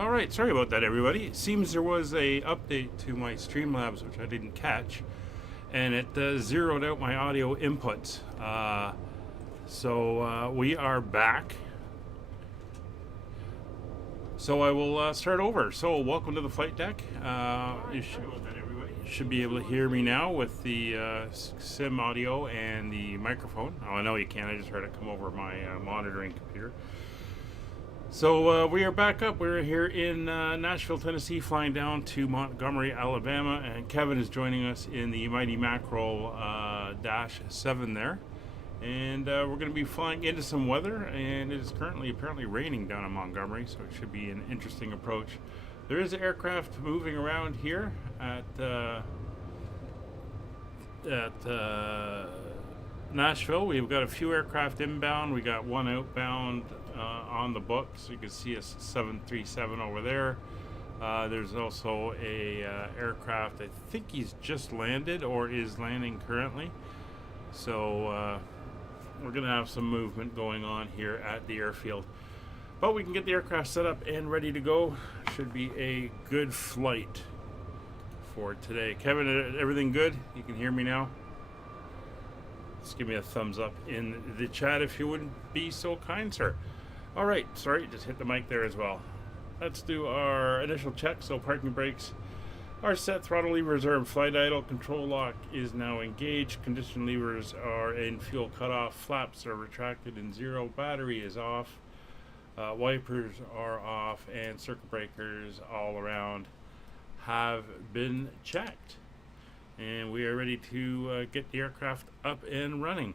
Alright, sorry about that everybody. It seems there was a update to my Streamlabs which I didn't catch, and it zeroed out my audio inputs. So we are back. So I will start over. So welcome to the flight deck. You should be able to hear me now with the sim audio and the microphone. Oh, I know you can. I just heard it come over my monitoring computer. So we are back up. We're here in Nashville, Tennessee, flying down to Montgomery, Alabama, and Kevin is joining us in the Mighty Mackerel Dash-7 there. And we're going to be flying into some weather, and it is currently apparently raining down in Montgomery, so it should be an interesting approach. There is an aircraft moving around here at Nashville. We've got a few aircraft inbound. We got one outbound on the books. You can see a 737 over there. There's also a aircraft. I think he's just landed or is landing currently. So we're going to have some movement going on here at the airfield. But we can get the aircraft set up and ready to go. Should be a good flight for today. Kevin, everything good? You can hear me now? Just give me a thumbs up in the chat if you wouldn't be so kind, sir. All right, sorry, just hit the mic there as well. Let's do our initial check. So parking brakes are set, throttle levers are in flight idle, control lock is now engaged, condition levers are in fuel cutoff, flaps are retracted in zero, battery is off, wipers are off, and circuit breakers all around have been checked. And we are ready to get the aircraft up and running.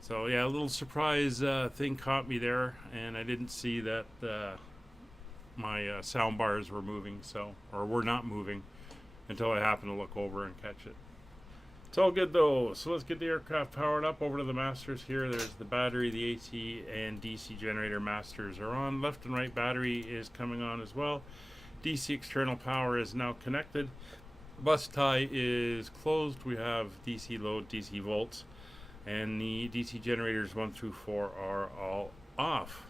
So yeah, a little surprise thing caught me there, and I didn't see that my sound bars were moving, or were not moving, until I happened to look over and catch it. It's all good though. So let's get the aircraft powered up. Over to the masters here. There's the battery, the AC and DC generator masters are on. Left and right battery is coming on as well. DC external power is now connected. Bus tie is closed. We have DC load, DC volts, and the DC generators 1 through 4 are all off.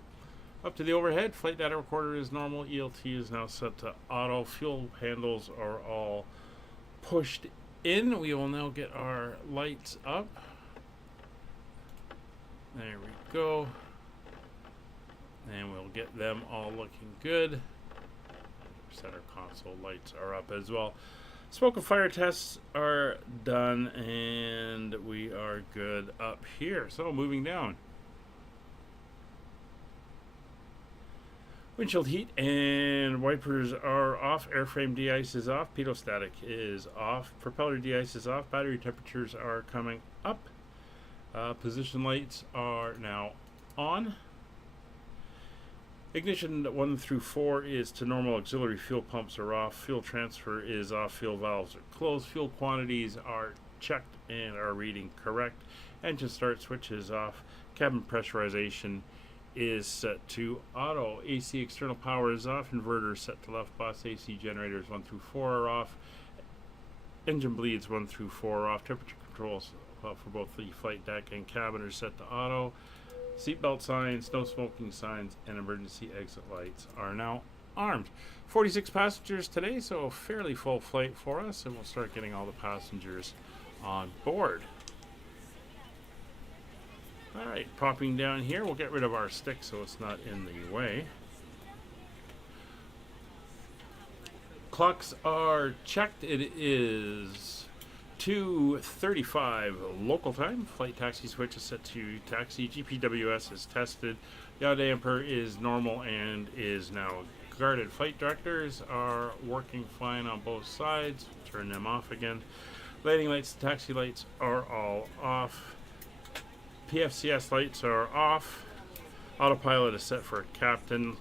Up to the overhead, flight data recorder is normal. ELT is now set to auto. Fuel handles are all pushed in. We will now get our lights up. There we go. And we'll get them all looking good. Center console lights are up as well. Smoke and fire tests are done, and we are good up here. So moving down. Windshield heat and wipers are off. Airframe de-ice is off. Pitot-static is off. Propeller de-ice is off. Battery temperatures are coming up. Position lights are now on. Ignition 1 through 4 is to normal. Auxiliary fuel pumps are off. Fuel transfer is off. Fuel valves are closed. Fuel quantities are checked and are reading correct. Engine start switch is off. Cabin pressurization is set to auto. AC external power is off. Inverter set to left bus. AC generators 1 through 4 are off. Engine bleeds 1 through 4 are off. Temperature controls for both the flight deck and cabin are set to auto. Seatbelt signs, no smoking signs, and emergency exit lights are now armed. 46 passengers today, so a fairly full flight for us, and we'll start getting all the passengers on board. Alright, popping down here, we'll get rid of our stick so it's not in the way. Clocks are checked. It is 2:35 local time. Flight taxi switch is set to taxi. GPWS is tested. Yaw damper is normal and is now guarded. Flight directors are working fine on both sides. Turn them off again. Landing lights, taxi lights are all off. PFCS lights are off. Autopilot is set for captain.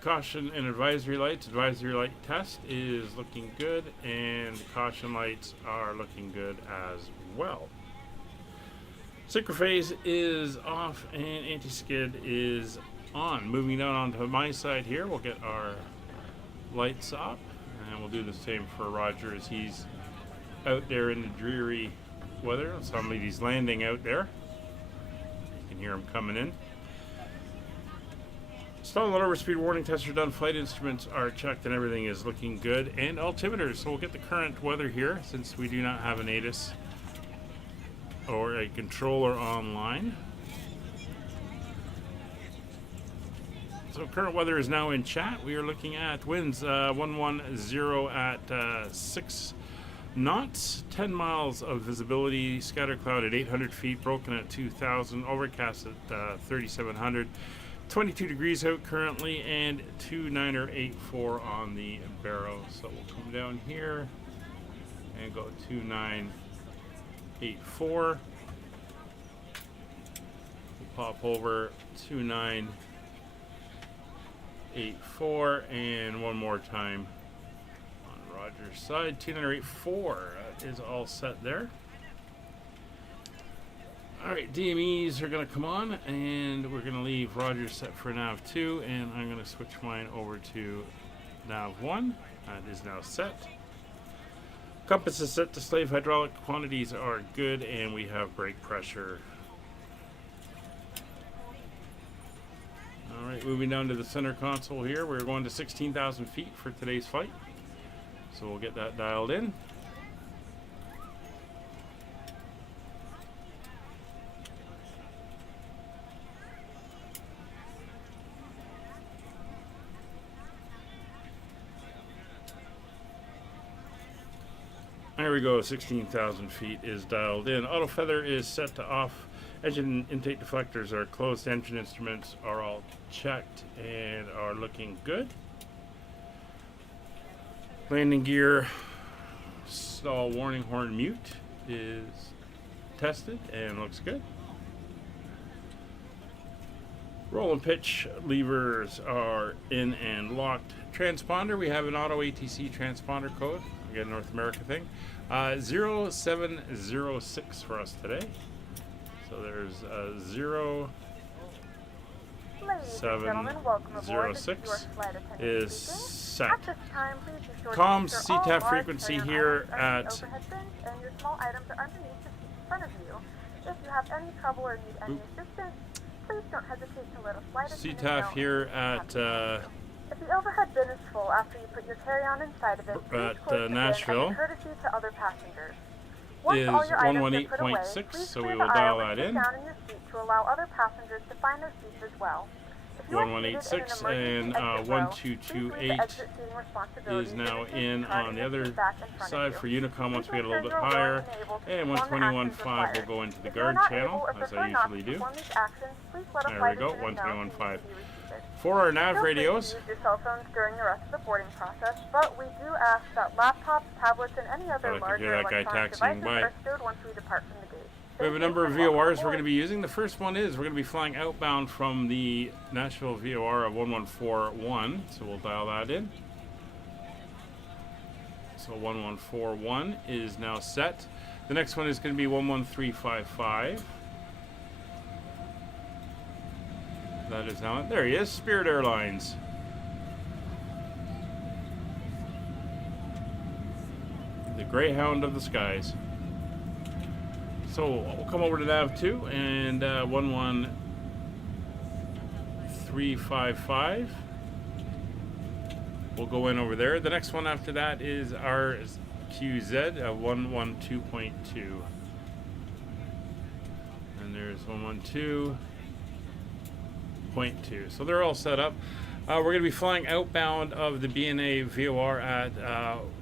Caution and advisory lights. Advisory light test is looking good, and caution lights are looking good as well. Synchrophase is off and anti-skid is on. Moving down onto my side here, we'll get our lights up, and we'll do the same for Roger as he's out there in the dreary weather. Somebody's landing out there. You can hear him coming in. Stall and overspeed warning tests are done. Flight instruments are checked and everything is looking good. And altimeters. So we'll get the current weather here since we do not have an ATIS or a controller online. So current weather is now in chat. We are looking at winds 110 at 6 knots, 10 miles of visibility, scatter cloud at 800 feet, broken at 2,000, overcast at 3,700, 22 degrees out currently, and 2984 on the barrow. So we'll come down here and go 2984. We'll pop over 2984 and one more time on Roger's side. 2984 is all set there. Alright, DMEs are going to come on, and we're going to leave Roger's set for nav 2, and I'm going to switch mine over to nav 1. That is now set. Compass is set to slave. Hydraulic quantities are good, and we have brake pressure. Alright, moving down to the center console here. We're going to 16,000 feet for today's flight. So we'll get that dialed in. There we go, 16,000 feet is dialed in. Auto feather is set to off. Engine intake deflectors are closed. Engine instruments are all checked and are looking good. Landing gear stall warning horn mute is tested and looks good. Roll and pitch levers are in and locked. Transponder, we have an auto ATC transponder code. Again, North America thing. 0706 for us today. So there's 0706 is set. Comms CTAF frequency here at If you have any trouble or need any assistance, please don't hesitate to let a flight attendant know. CTAF here at if the overhead bin is full after you put your carry-on inside of it, please close the Nashville bin as a courtesy to other passengers. is 118.6, so we will dial that in. Down in your seat to allow other passengers to find their seats as well. 1186 and 1228 is now in on the other side for Unicom once we get a little bit higher, and 121.5 will go into the guard channel as I usually do. There we go, 121.5. For our nav radios, use your cell phones during the rest of the boarding process, but we do ask that laptops, tablets, and any other larger electronic devices are stowed once we depart from the gate. we have a number of VORs we're going to be using. The first one is we're going to be flying outbound from the Nashville VOR of 1141, so we'll dial that in. So 1141 is now set. The next one is going to be 11355. That is now, there he is, Spirit Airlines. The Greyhound of the skies. So we'll come over to nav 2 and 11355. We'll go in over there. The next one after that is our QZ of 112.2. And there's 112.2. So they're all set up. We're going to be flying outbound of the BNA VOR at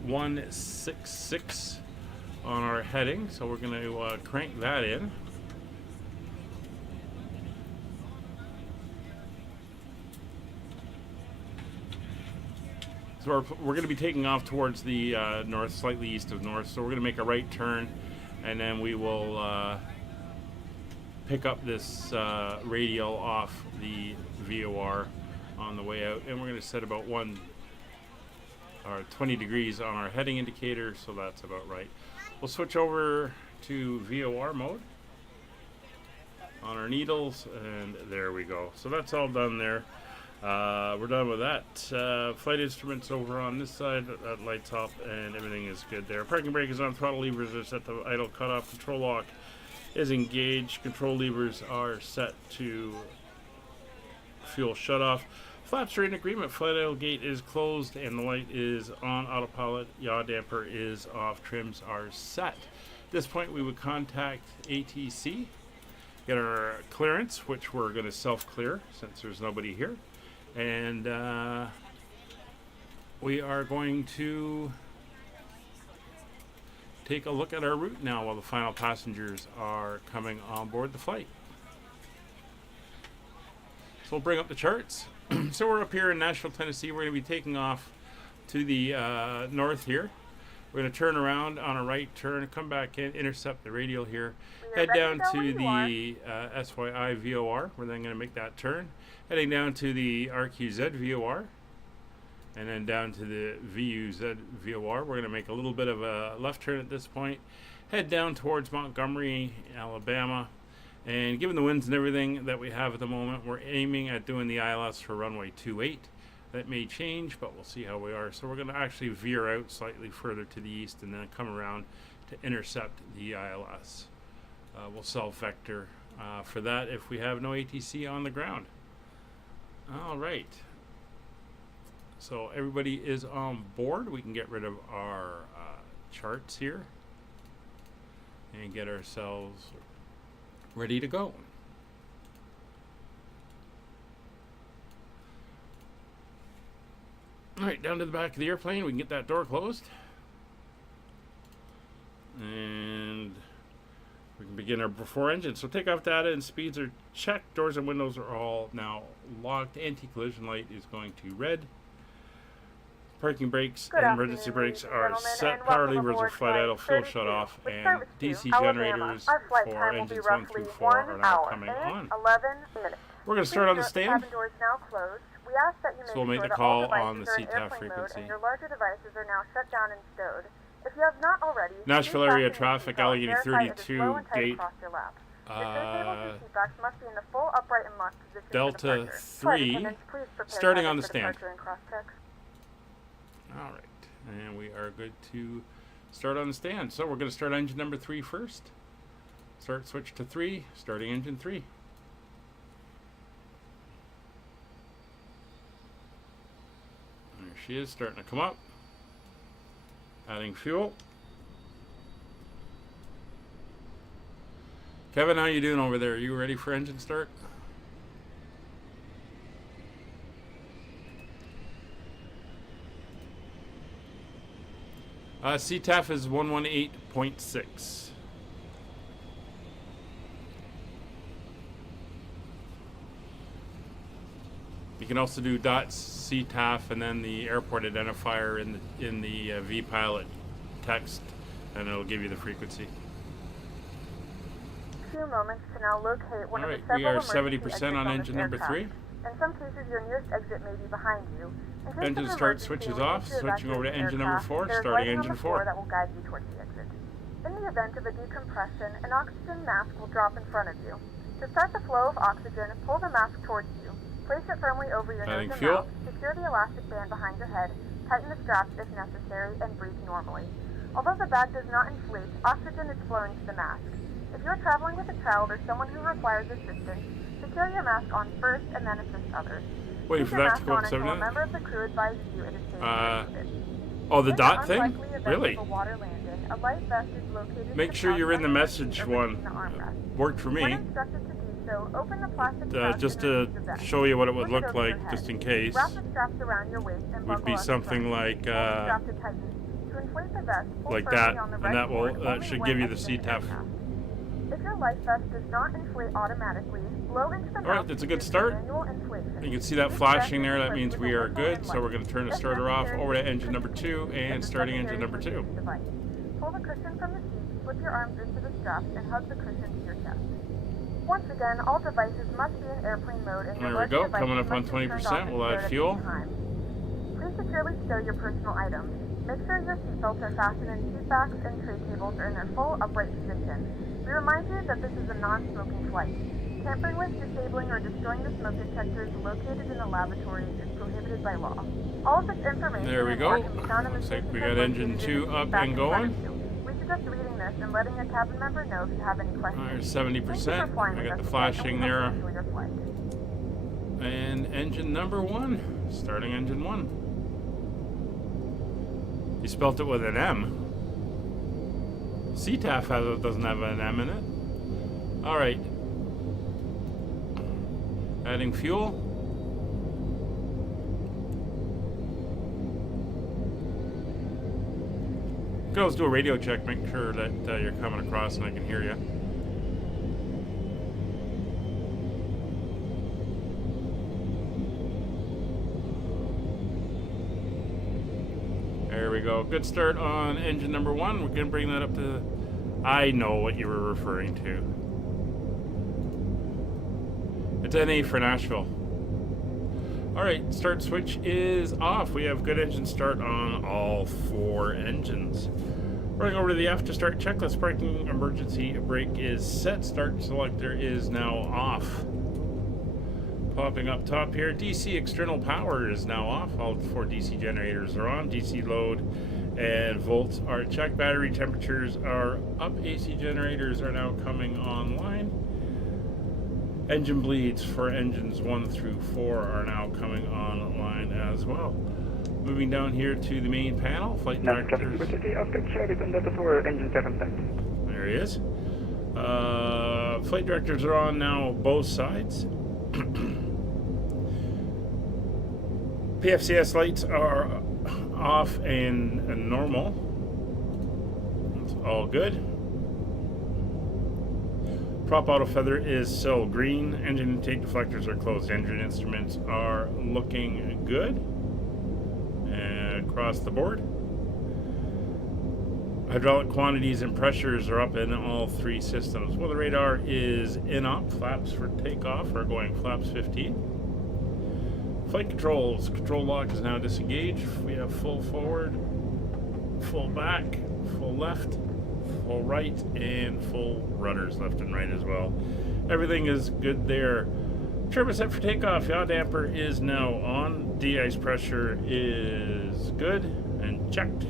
166 on our heading. So we're going to crank that in. So we're going to be taking off towards the north, slightly east of north. So we're going to make a right turn, and then we will pick up this radial off the VOR on the way out, and we're going to set about 20 degrees on our heading indicator, so that's about right. We'll switch over to VOR mode on our needles, and there we go. So that's all done there. We're done with that. Flight instruments over on this side, that lights up, and everything is good there. Parking brake is on, throttle levers are set to idle cutoff, control lock is engaged, control levers are set to fuel shutoff. Flaps are in agreement. Flight idle gate is closed and the light is on autopilot. Yaw damper is off. Trims are set. At this point, we would contact ATC, get our clearance, which we're going to self-clear since there's nobody here. And we are going to take a look at our route now while the final passengers are coming on board the flight. So we'll bring up the charts. So we're up here in Nashville, Tennessee. We're going to be taking off to the north here. We're going to turn around on a right turn, come back in, intercept the radial here, head down to the SYI VOR. We're then going to make that turn, heading down to the RQZ VOR, and then down to the VUZ VOR. We're going to make a little bit of a left turn at this point, head down towards Montgomery, Alabama. And given the winds and everything that we have at the moment, we're aiming at doing the ILS for runway 28. That may change, but we'll see how we are. So we're going to actually veer out slightly further to the east and then come around to intercept the ILS. We'll self-vector for that if we have no ATC on the ground. All right. So everybody is on board. We can get rid of our charts here and get ourselves ready to go. All right, down to the back of the airplane. We can get that door closed. And we can begin our before engine. So takeoff data and speeds are checked. Doors and windows are all now locked. Anti-collision light is going to red. Parking brakes and emergency brakes are set. Power levers are flight idle, fuel shut off, and DC generators for engines 1 through 4 are now coming on. We're going to start on the stand. So we'll make a call on the CTAF frequency. Nashville area traffic, Allegheny 32, gate Delta 3, starting on the stand. All right, and we are good to start on the stand. So we're going to start engine number 3 first. Start switch to 3, starting engine 3. There she is, starting to come up. Adding fuel. Kevin, how you doing over there? Are you ready for engine start? CTAF is 118.6. You can also do .CTAF and then the airport identifier in the vPilot text, and it'll give you the frequency. Few moments to now locate one of the several we are 70% on engine number 3. In some cases, your nearest exit may be behind you. Engine start switches off, switching over to engine number 4, starting engine 4. That will guide you towards the exit. In the event of a decompression, an oxygen mask will drop in front of you. To start the flow of oxygen, pull the mask towards you. Place it firmly over your nose and mouth, secure the elastic band behind your head, tighten the straps if necessary, and breathe normally. Although the bag does not inflate, oxygen is flowing to the mask. If you are traveling with a child or someone who requires assistance, secure your mask on first and then assist others. Waiting for that to go up 7 minutes. A member of the crew advises you it is safe to use it. Oh, the dot thing? Really? A light vest is located Make sure you're in the message one. Worked for me. When instructed to do so, open the plastic just to show you what it would look like, just in case. Wrap the straps around your waist and would be something like that, and that should give you the CTAF. If your life vest does not inflate automatically, blow into the mouth. Alright, that's a good start. You can see that flashing there. That means we are good. So we're going to turn the starter off over to engine number 2 and starting engine number 2. Pull the cushion from the seat, slip your arms into the straps, and hug the cushion to your chest. Once again, all devices must be in airplane mode. And there we go. Coming up on 20%. We'll add fuel. Please securely stow your personal items. Make sure your seatbelts are fastened and seat backs and tray tables are in their full upright position. We remind you that this is a non-smoking flight. Tampering with, disabling, or destroying the smoke detectors located in the lavatories is prohibited by law. All of this information there we go. Can be found in the looks like we got engine 2 up and going. We suggest reading this and letting a cabin member know if you have any questions. There's 70%. I got the flashing there. And engine number 1. Starting engine 1. You spelt it with an M. CTAF doesn't have an M in it. Alright. Adding fuel. You can always do a radio check, make sure that you're coming across and I can hear you. There we go. Good start on engine number 1. We're going to bring that up to... I know what you were referring to. It's NA for Nashville. Alright, start switch is off. We have good engine start on all 4 engines. Running over to the F to start checklist. Braking emergency brake is set. Start selector is now off. Popping up top here, DC external power is now off. All 4 DC generators are on. DC load and volts are checked. Battery temperatures are up. AC generators are now coming online. Engine bleeds for engines 1 through 4 are now coming online as well. Moving down here to the main panel, flight directors. There he is. Flight directors are on now both sides. PFCS lights are off and normal. It's all good. Prop auto feather is still green. Engine intake deflectors are closed. Engine instruments are looking good. And across the board. Hydraulic quantities and pressures are up in all 3 systems. Weather radar is in up. Flaps for takeoff are going flaps 15. Flight controls. Control lock is now disengaged. We have full forward, full back, full left, full right, and full rudders left and right as well. Everything is good there. Turbo set for takeoff. Yaw damper is now on. De-ice pressure is good and checked.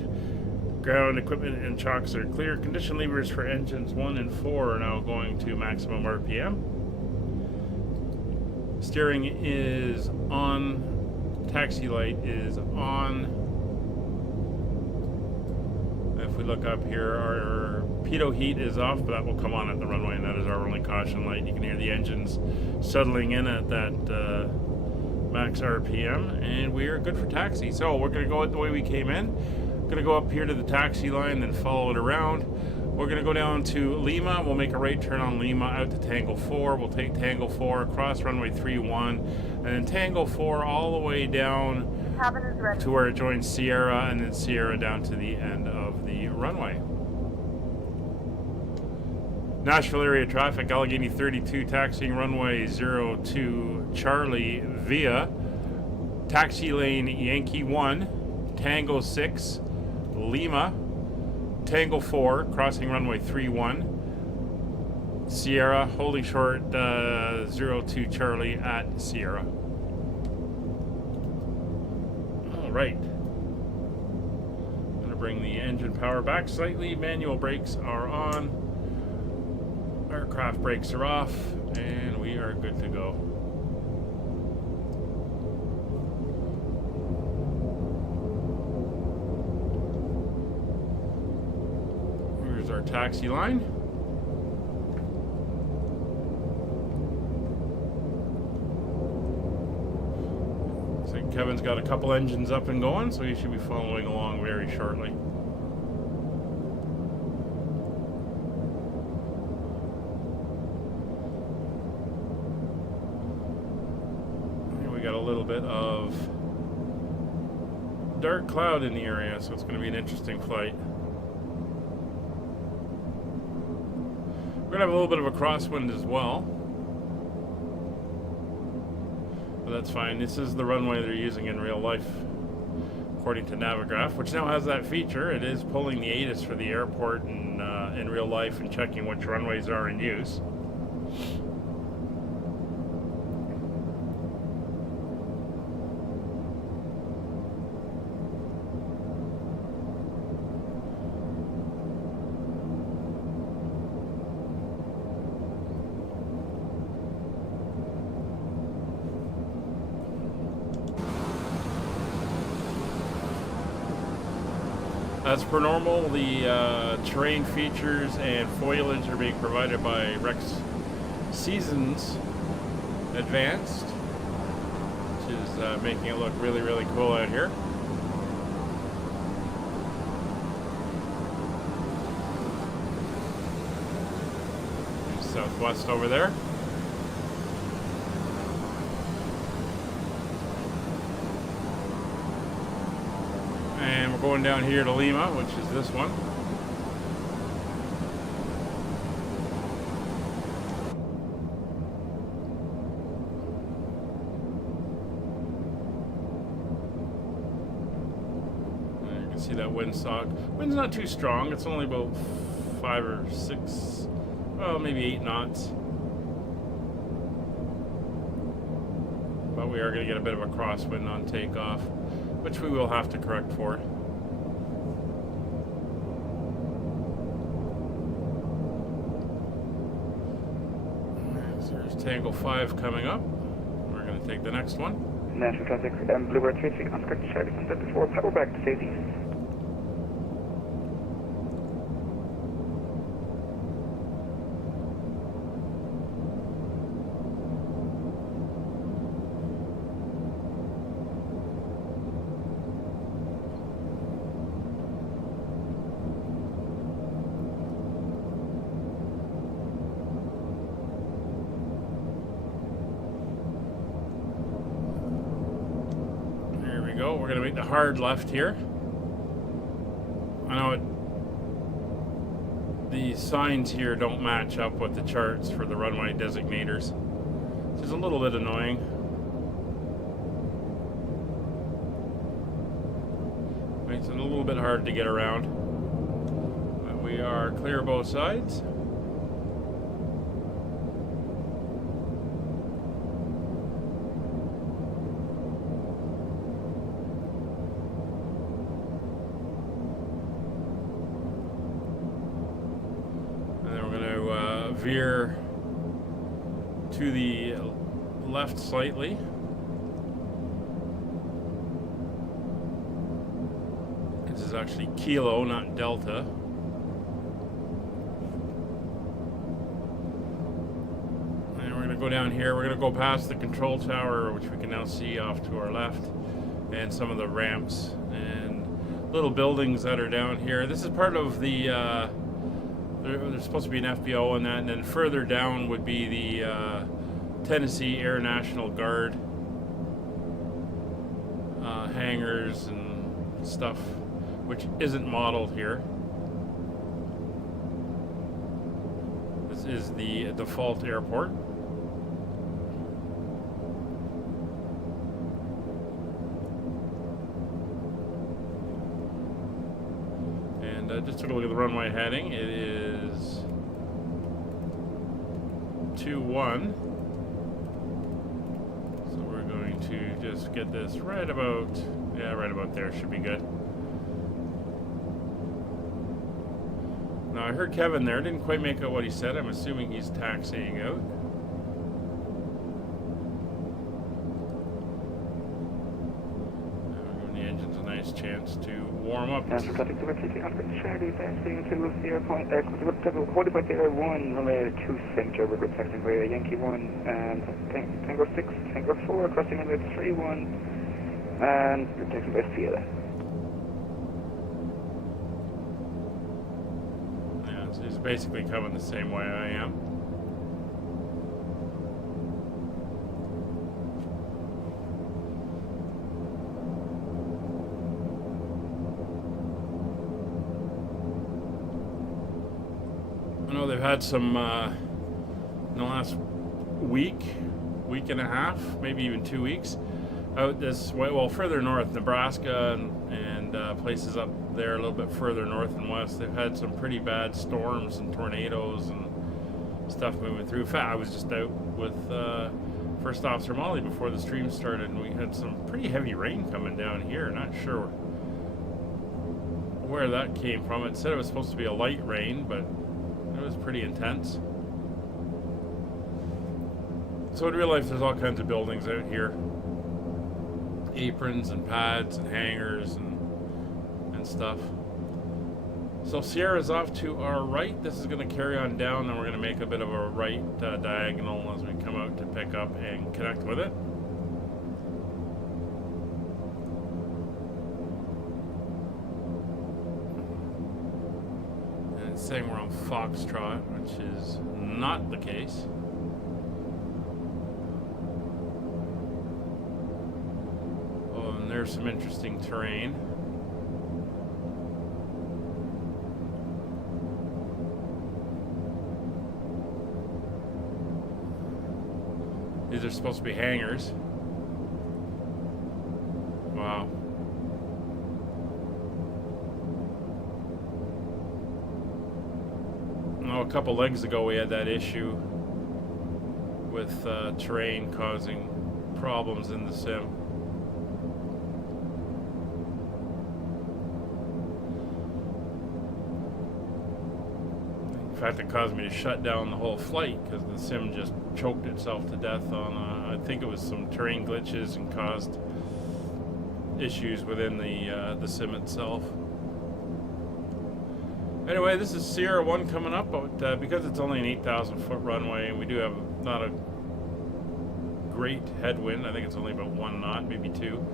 Ground equipment and chocks are clear. Condition levers for engines 1 and 4 are now going to maximum RPM. Steering is on. Taxi light is on. If we look up here, our pitot heat is off, but that will come on at the runway, and that is our rolling caution light. You can hear the engines settling in at that max RPM, and we are good for taxi. So we're going to go the way we came in. Going to go up here to the taxi line, then follow it around. We're going to go down to Lima. We'll make a right turn on Lima out to Tango 4. We'll take Tango 4 across runway 31, and then Tango 4 all the way down to where it joins Sierra, and then Sierra down to the end of the runway. Nashville area traffic, Allegheny 32 taxiing runway 02 Charlie via taxi lane Yankee 1, Tango 6, Lima, Tango 4, crossing runway 31, Sierra, holding short 02 Charlie at Sierra. Alright. I'm going to bring the engine power back slightly. Manual brakes are on. Aircraft brakes are off. And we are good to go. Here's our taxi line. So Kevin's got a couple engines up and going, so he should be following along very shortly. Here we got a little bit of dark cloud in the area, so it's going to be an interesting flight. We're going to have a little bit of a crosswind as well. But that's fine. This is the runway they're using in real life, according to Navigraph, which now has that feature. It is pulling the ATIS for the airport and in real life and checking which runways are in use. As per normal, the terrain features and foliage are being provided by Rex Seasons Advanced, which is making it look really, really cool out here. Southwest over there. And we're going down here to Lima, which is this one. And you can see that windsock. Wind's not too strong. It's only about 5 or 6, well, maybe 8 knots. But we are going to get a bit of a crosswind on takeoff, which we will have to correct for. So there's Tango 5 coming up. We're going to take the next one. Nashville traffic, Bluebird 33, on correct Charlie, contact before, power back to safety. Go. We're going to make the hard left here. I know the signs here don't match up with the charts for the runway designators, which is a little bit annoying. Makes it a little bit hard to get around. But we are clear both sides. Veer to the left slightly. This is actually Kilo, not Delta. And we're going to go down here. We're going to go past the control tower, which we can now see off to our left, and some of the ramps and little buildings that are down here. This is part of the there's supposed to be an FBO on that, and then further down would be the Tennessee Air National Guard hangars and stuff, which isn't modeled here. This is the default airport. Just took a look at the runway heading. It is 2-1. So we're going to just get this right about there. Should be good. Now I heard Kevin there. Didn't quite make out what he said. I'm assuming he's taxiing out. Chance to warm up. Nashville traffic, Bluebird 33, on correct Charlie, passing to Lucia Point, hold by Taylor 1, runway 2 center, we're taxing by Yankee 1, and Tango 6, Tango 4, crossing runway 3-1, and we're taxing by Sierra. Yeah, so he's basically coming the same way I am. I know they've had some in the last week and a half, maybe even 2 weeks, out this way, well, further north, Nebraska and places up there a little bit further north and west. They've had some pretty bad storms and tornadoes and stuff moving through. In fact, I was just out with First Officer Molly before the stream started, and we had some pretty heavy rain coming down here. Not sure where that came from. It said it was supposed to be a light rain, but it was pretty intense. So in real life, there's all kinds of buildings out here. Aprons and pads and hangars and stuff. So Sierra's off to our right. This is going to carry on down, and we're going to make a bit of a right diagonal as we come out to pick up and connect with it. And it's saying we're on Foxtrot, which is not the case. Oh, and there's some interesting terrain. These are supposed to be hangars. Wow. Oh, a couple legs ago we had that issue with terrain causing problems in the sim. In fact, it caused me to shut down the whole flight because the sim just choked itself to death on, I think it was some terrain glitches and caused issues within the sim itself. Anyway, this is Sierra 1 coming up, but because it's only an 8,000 foot runway, we do have not a great headwind. I think it's only about 1 knot, maybe 2.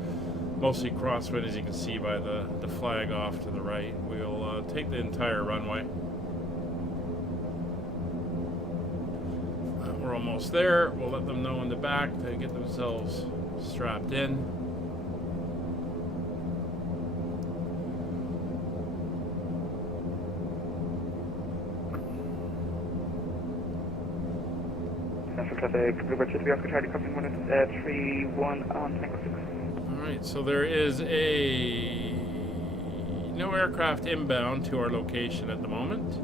Mostly crosswind, as you can see by the flag off to the right. We'll take the entire runway. We're almost there. We'll let them know in the back to get themselves strapped in. Nashville traffic, Uber 2 to be Oscar Charlie, copy 131 on Tango 6. Alright, so there is no aircraft inbound to our location at the moment.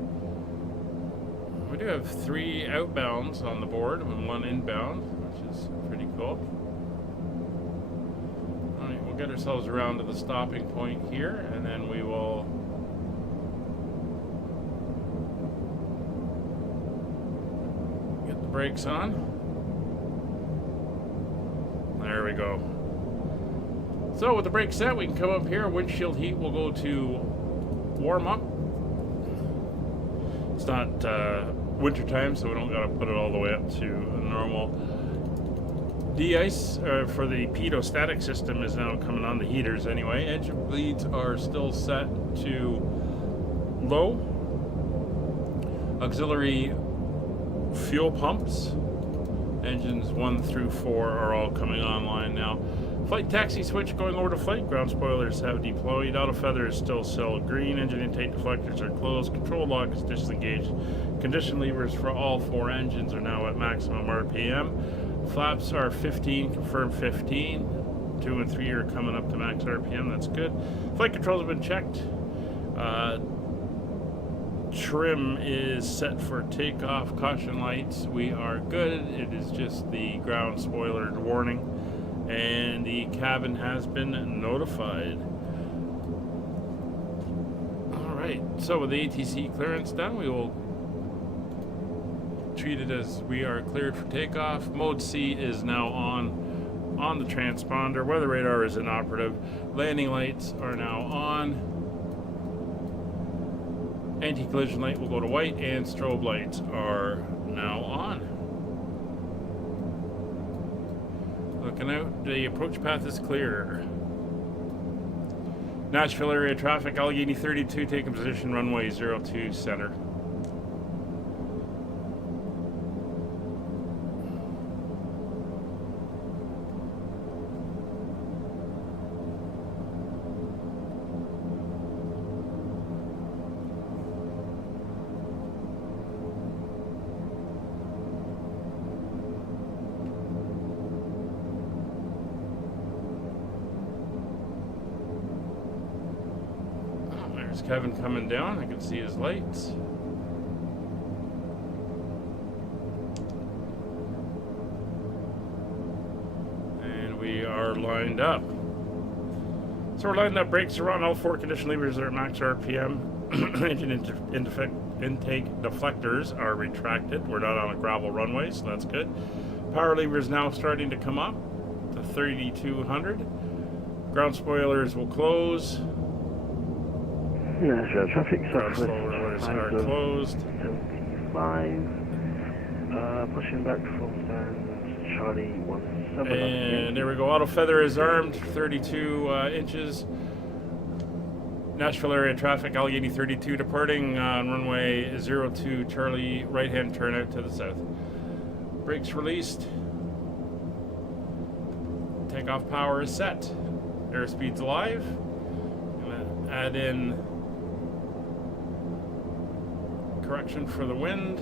We do have 3 outbounds on the board and 1 inbound, which is pretty cool. Alright, we'll get ourselves around to the stopping point here, and then we will get the brakes on. There we go. So with the brakes set, we can come up here. Windshield heat will go to warm up. It's not winter time, so we don't gotta put it all the way up to normal. De-ice for the pedostatic system is now coming on, the heaters anyway. Engine bleeds are still set to low. Auxiliary fuel pumps, engines 1 through 4 are all coming online now. Flight taxi switch going over to flight. Ground spoilers have deployed. Auto feather is still cell green. Engine intake deflectors are closed. Control lock is disengaged. Condition levers for all 4 engines are now at maximum RPM. Flaps are 15, confirmed 15. 2 and 3 are coming up to max RPM. That's good. Flight controls have been checked. Trim is set for takeoff. Caution lights, we are good. It is just the ground spoiler warning. And the cabin has been notified. Alright, so with the ATC clearance done, we will treat it as we are cleared for takeoff. Mode C is now on the transponder. Weather radar is inoperative. Landing lights are now on. Anti-collision light will go to white, and strobe lights are now on. Looking out, the approach path is clear. Nashville area traffic, Allegheny 32, taking position, runway 02 center. Kevin coming down, I can see his lights. And we are lined up. So we're lined up, brakes are on, all 4 condition levers are at max RPM. Engine intake deflectors are retracted. We're not on a gravel runway, so that's good. Power lever is now starting to come up to 3,200. Ground spoilers will close. Nashville traffic, southwest are closed. 75. Pushing back full stand, Charlie 17. And there we go. Auto feather is armed, 32 inches. Nashville area traffic, Allegheny 32 departing on runway 02 Charlie, right hand turn out to the south. Brakes released. Takeoff power is set. Airspeed's live. I'm gonna add in correction for the wind.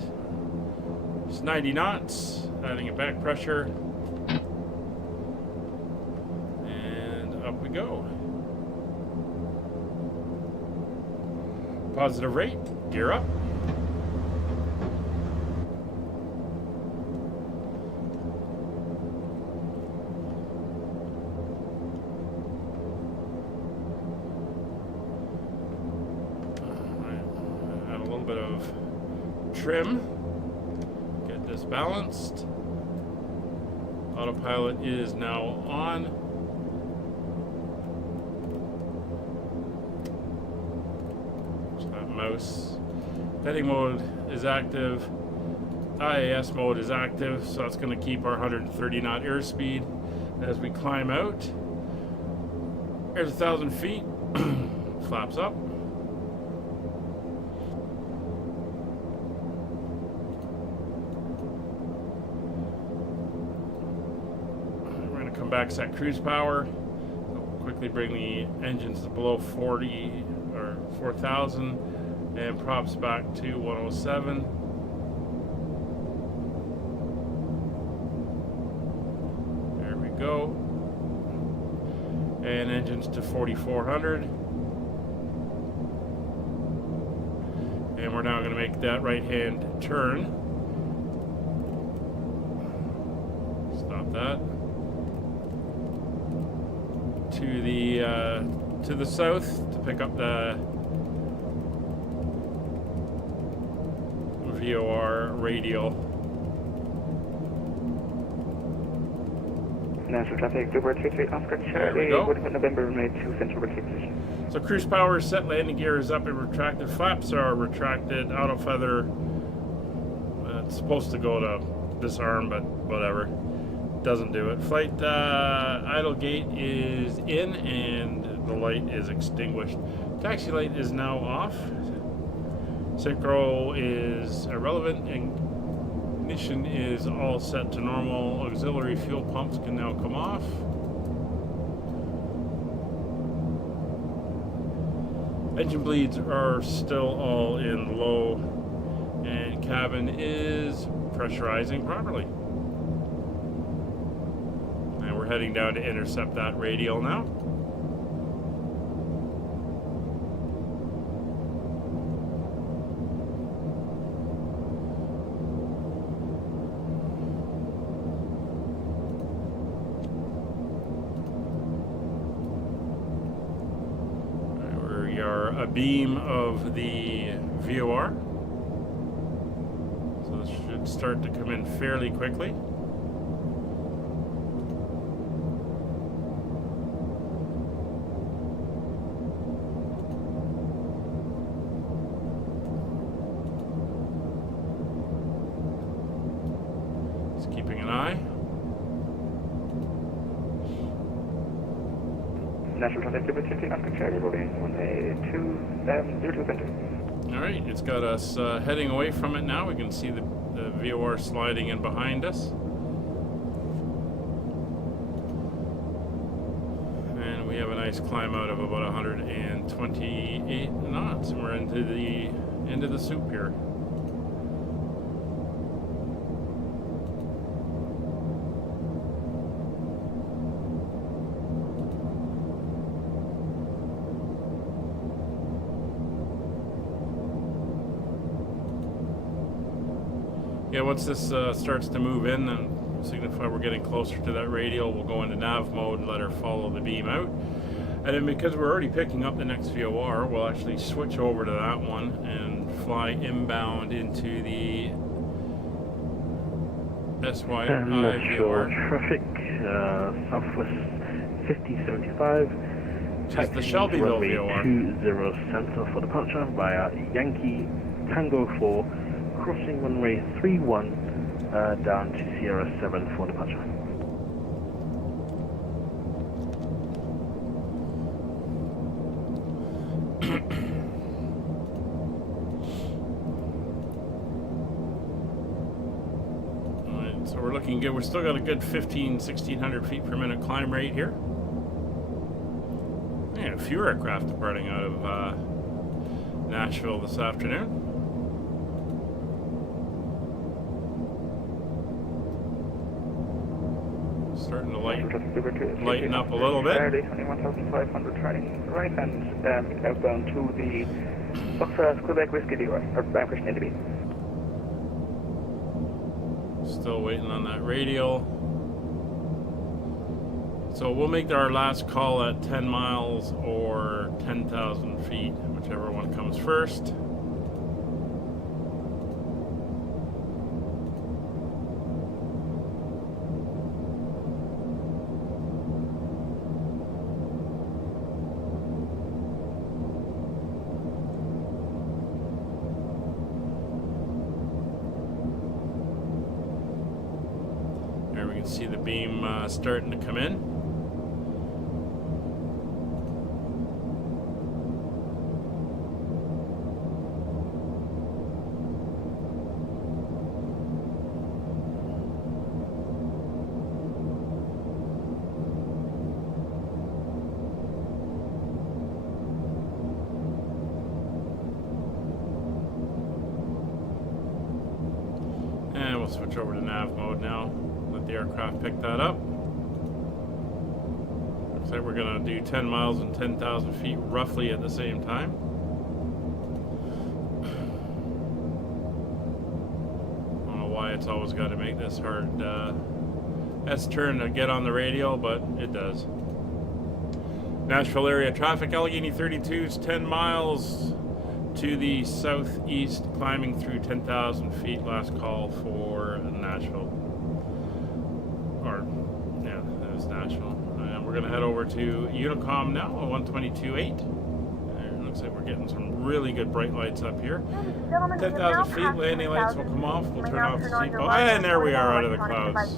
It's 90 knots, adding a back pressure. And up we go. Positive rate, gear up. Add a little bit of trim. Get this balanced. Autopilot is now on. Mouse. Heading mode is active. IAS mode is active, so that's going to keep our 130 knot airspeed as we climb out. There's 1,000 feet. Flaps up. We're going to come back, set cruise power. Quickly bring the engines to below 40 or 4,000. And props back to 107. There we go. And engines to 4,400. And we're now going to make that right-hand turn. Stop that. To the south to pick up the VOR radial. Nashville traffic, Uber 33 Oscar Charlie, November runway 2 central retreat position. So cruise power is set, landing gear is up and retracted, flaps are retracted, auto feather, it's supposed to go to disarm, but whatever, doesn't do it. Flight idle gate is in and the light is extinguished. Taxi light is now off. Synchro is irrelevant. Ignition is all set to normal. Auxiliary fuel pumps can now come off. Engine bleeds are still all in low, and cabin is pressurizing properly. And we're heading down to intercept that radial now. A beam of the VOR, so this should start to come in fairly quickly. Just keeping an eye. Nashville traffic, Uber 33 Oscar Charlie, loading runway 2 center. All right, it's got us heading away from it now. We can see the VOR sliding in behind us. And we have a nice climb out of about 128 knots, and we're into the soup here. Yeah, once this starts to move in and signify we're getting closer to that radial, we'll go into nav mode and let her follow the beam out. And then because we're already picking up the next VOR, we'll actually switch over to that one and fly inbound into the SYI VOR. Traffic, southwest 5075, which is the Taxiing to Shelbyville runway VOR. 20 center for departure via Yankee Tango 4, crossing runway 31 down to Sierra 7 for departure. So we're looking good. We're still got a good 1600 feet per minute climb rate here. Yeah, a few aircraft departing out of Nashville this afternoon. Starting to lighten up a little bit. 21,500 turning right and outbound to the Buckfast Quebec Whiskey Dealer, or Banfish Navy. Still waiting on that radial. So we'll make our last call at 10 miles or 10,000 feet, whichever one comes first. There we can see the beam starting to come in. And we'll switch over to nav mode now. Let the aircraft pick that up. Looks like we're going to do 10 miles and 10,000 feet roughly at the same time. I don't know why it's always got to make this hard S-turn to get on the radio, but it does. Nashville area traffic, Allegheny 32's 10 miles to the southeast, climbing through 10,000 feet. Last call for Nashville. Or, yeah, that was Nashville. And we're going to head over to Unicom now, 122.8. And it looks like we're getting some really good bright lights up here. 10,000 feet, landing lights will come off. We'll turn off the seatbelt. And there we are out of the clouds.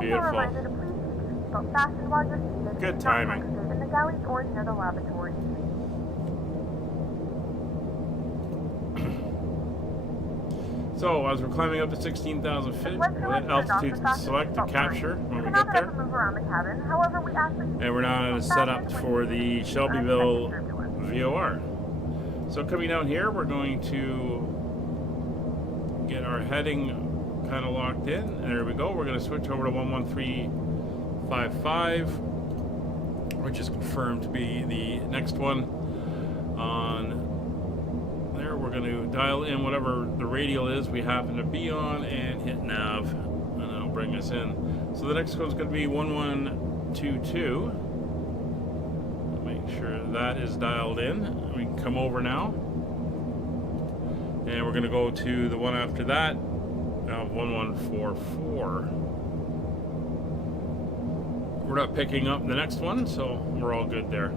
Beautiful. Good timing. In the galleys or near the lavatory. So, as we're climbing up to 16,000 feet, we'll hit altitude select to capture when we get there. And we're now set up for the Shelbyville VOR. So, coming down here, we're going to get our heading kind of locked in. And there we go. We're going to switch over to 11355, which is confirmed to be the next one on. We're going to dial in whatever the radial is we happen to be on and hit nav, and it'll bring us in. So the next one's going to be 1122. Make sure that is dialed in. We can come over now, and we're going to go to the one after that, 1144. We're not picking up the next one, so we're all good there.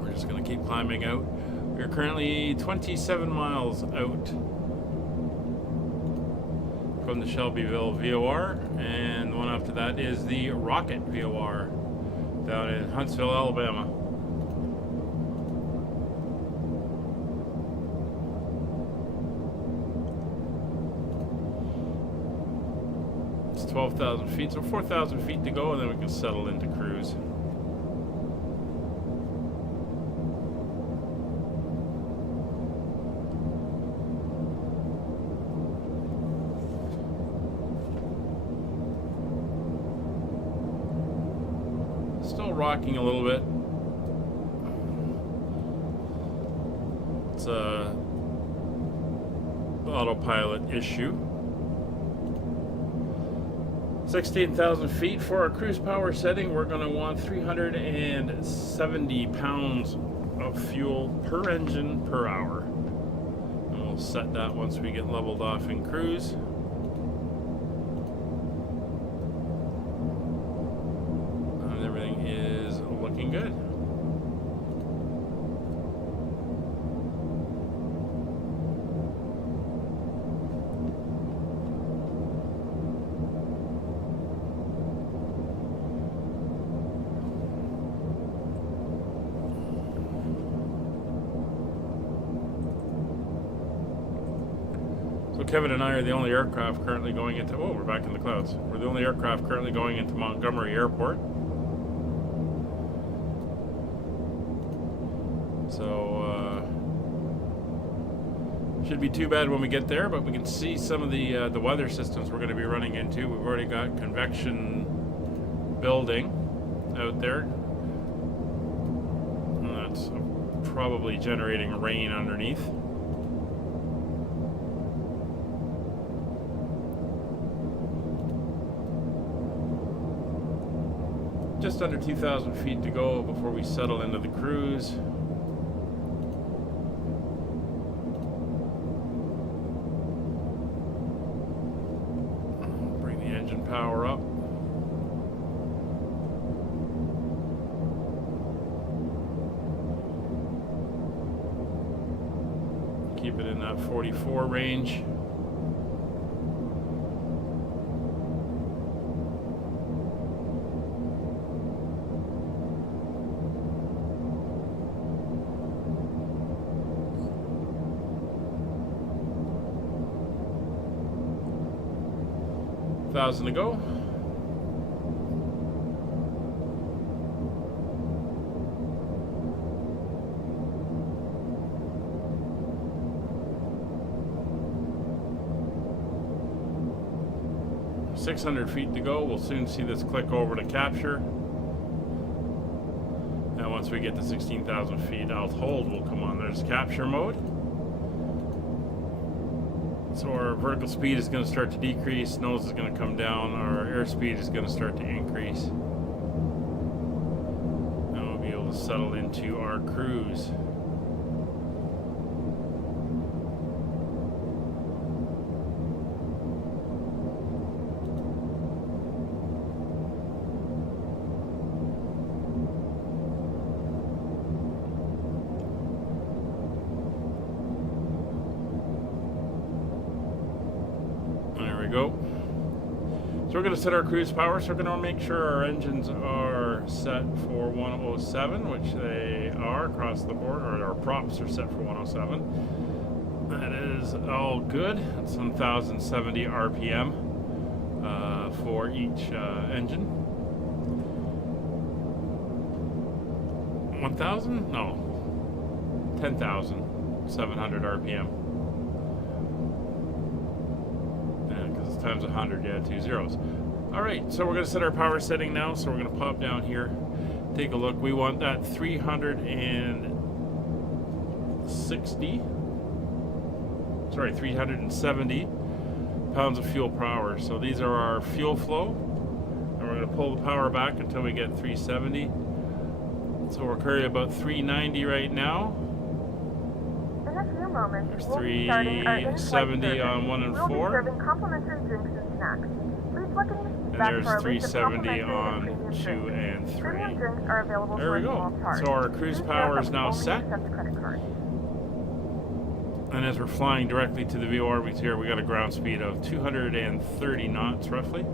We're just going to keep climbing out. We're currently 27 miles out from the Shelbyville VOR, and the one after that is the Rocket VOR down in Huntsville, Alabama. It's 12,000 feet, so 4,000 feet to go, and then we can settle into cruise. Still rocking a little bit. It's a autopilot issue. 16,000 feet for our cruise power setting. We're going to want 370 pounds of fuel per engine per hour. And we'll set that once we get leveled off in cruise. looking good. So Kevin and I are the only aircraft currently going into, oh, we're back in the clouds. We're the only aircraft currently going into Montgomery Airport. So, should be too bad when we get there, but we can see some of the weather systems we're going to be running into. We've already got convection building out there. And that's probably generating rain underneath. Just under 2,000 feet to go before we settle into the cruise. Bring the engine power up. Keep it in that 44 range. Thousand to go. $600 feet to go. We'll soon see this click over to capture. Now once we get to 16,000 feet, I'll hold will come on. There's capture mode. So our vertical speed is going to start to decrease, nose is going to come down, our airspeed is going to start to increase. And we'll be able to settle into our cruise. Go. So we're going to set our cruise power, so we're going to make sure our engines are set for 107, which they are across the board, or our props are set for 107. That is all good. It's 1,070 RPM for each engine. 1,000? No. 10,700 RPM. Times 100, yeah, 2 zeros. All right, so we're going to set our power setting now. So we're going to pop down here, take a look. We want that 370 pounds of fuel per hour. So these are our fuel flow, and we're going to pull the power back until we get 370. So we're currently about 390 right now. Moments, there's 370 on 1 and 4. We'll be serving complimentary drinks and snacks. Please look in and there's 370 on 2 and 3. Drinks are available there we go. So our cruise power is now set. And as we're flying directly to the VOR, we got a ground speed of 230 knots roughly.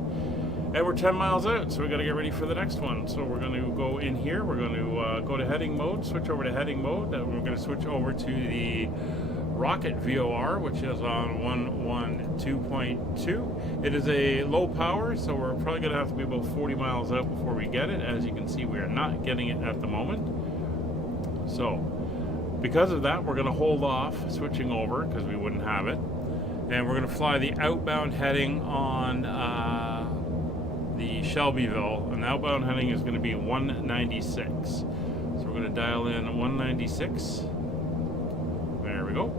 And we're 10 miles out, so we got to get ready for the next one. So we're going to go in here. We're going to go to heading mode, switch over to heading mode. Then we're going to switch over to the rocket VOR, which is on 112.2. It is a low power, so we're probably going to have to be about 40 miles out before we get it. As you can see, we are not getting it at the moment. So because of that, we're going to hold off switching over because we wouldn't have it. And we're going to fly the outbound heading on the Shelbyville, and the outbound heading is going to be 196. So we're going to dial in 196. There we go.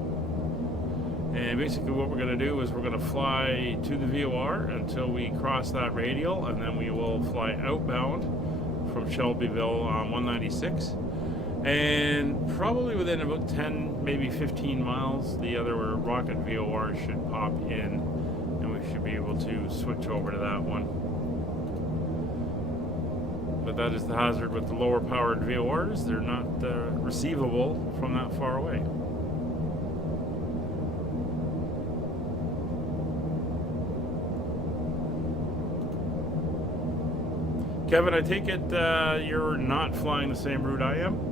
And basically what we're going to do is we're going to fly to the VOR until we cross that radial, and then we will fly outbound from Shelbyville on 196. And probably within about 10, maybe 15 miles, the other rocket VOR should pop in, and we should be able to switch over to that one. But that is the hazard with the lower powered VORs. They're not receivable from that far away. Kevin, I take it you're not flying the same route I am?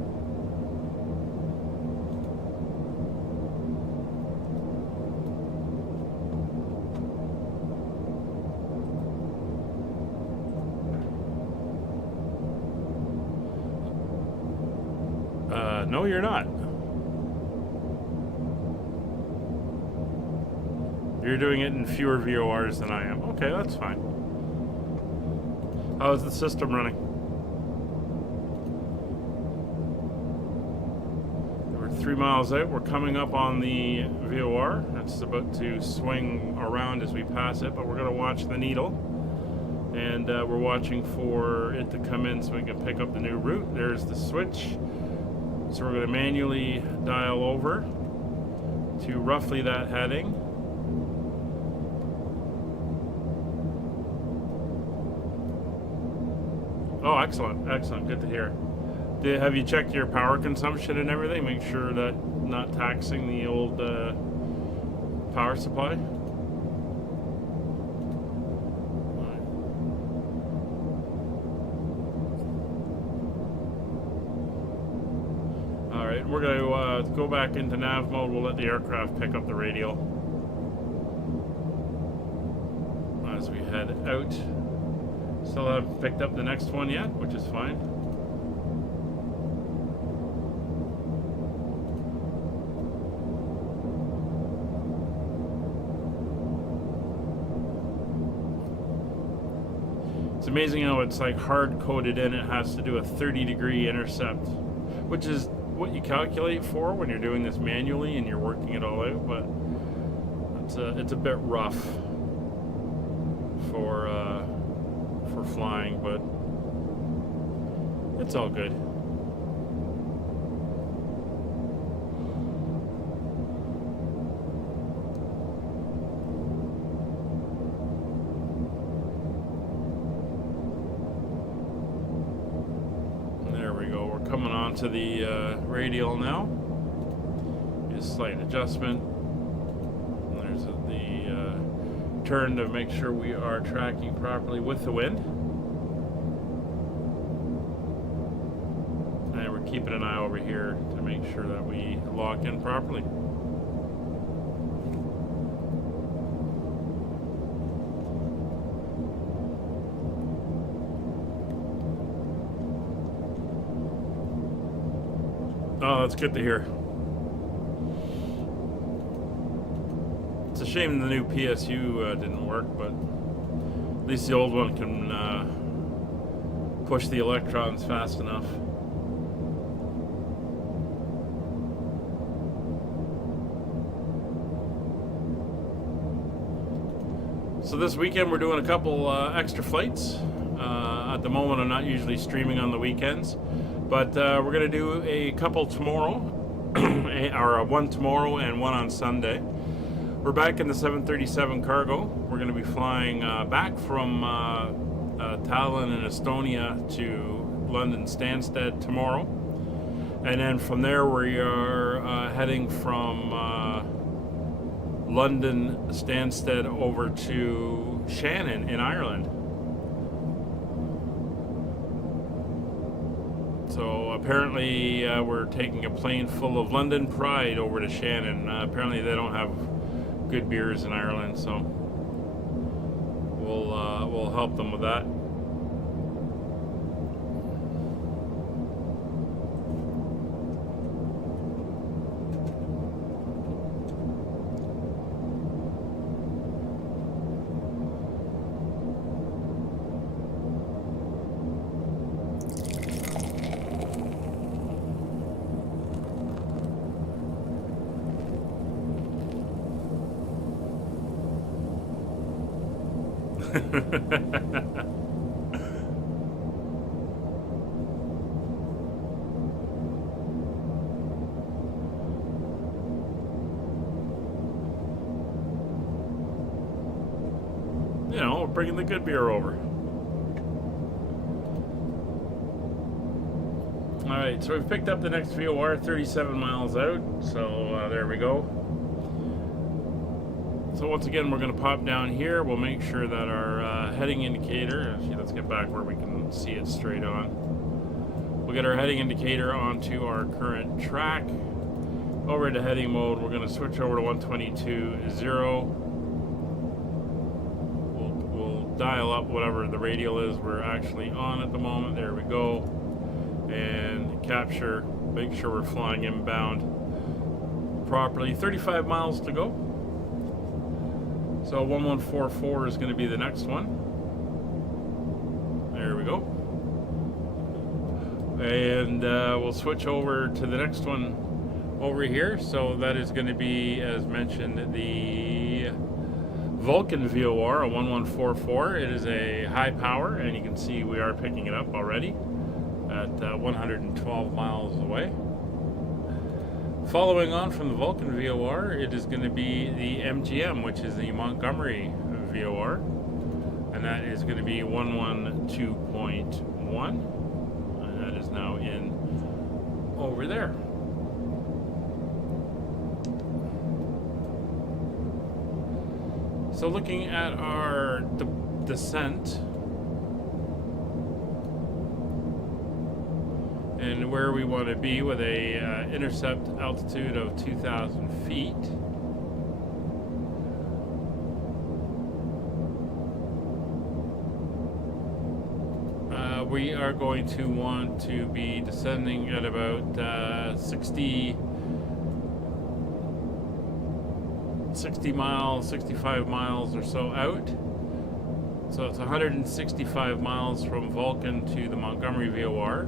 No, you're not. You're doing it in fewer VORs than I am. Okay, that's fine. How's the system running? We're 3 miles out. We're coming up on the VOR. It's about to swing around as we pass it, but we're going to watch the needle. And we're watching for it to come in so we can pick up the new route. There's the switch. So we're going to manually dial over to roughly that heading. Oh, excellent, excellent, good to hear. Have you checked your power consumption and everything? Make sure that not taxing the old power supply. We're going to go back into nav mode. We'll let the aircraft pick up the radial as we head out. Still haven't picked up the next one yet, which is fine. It's amazing how it's like hard coded in. It has to do a 30-degree intercept, which is what you calculate for when you're doing this manually and you're working it all out, but it's a bit rough for flying, but it's all good. Coming on to the radial now. Just slight adjustment. There's the turn to make sure we are tracking properly with the wind. And we're keeping an eye over here to make sure that we lock in properly. Oh, that's good to hear. It's a shame the new PSU didn't work, but at least the old one can push the electrons fast enough. So this weekend we're doing a couple extra flights. At the moment I'm not usually streaming on the weekends. But we're going to do a couple tomorrow, or one tomorrow and one on Sunday. We're back in the 737 cargo. We're going to be flying back from Tallinn in Estonia to London Stansted tomorrow. And then from there we are heading from London Stansted over to Shannon in Ireland. So apparently we're taking a plane full of London Pride over to Shannon. Apparently they don't have good beers in Ireland, so we'll help them with that. You know, we're bringing the good beer over. Alright, so we've picked up the next VOR 37 miles out, so there we go. So once again, we're going to pop down here. We'll make sure that our heading indicator, actually let's get back where we can see it straight on. We'll get our heading indicator onto our current track. Over to heading mode, we're going to switch over to 122.0. We'll dial up whatever the radial is we're actually on at the moment. There we go. And capture, make sure we're flying inbound properly. 35 miles to go. So 1144 is going to be the next one. There we go. And we'll switch over to the next one over here. So that is going to be, as mentioned, the Vulcan VOR, a 1144. It is a high power, and you can see we are picking it up already at 112 miles away. Following on from the Vulcan VOR, it is going to be the MGM, which is the Montgomery VOR, and that is going to be 112.1, and that is now in over there. So looking at our descent and where we want to be with a intercept altitude of 2,000 feet. We are going to want to be descending at about 60 miles, 65 miles or so out. So it's 165 miles from Vulcan to the Montgomery VOR.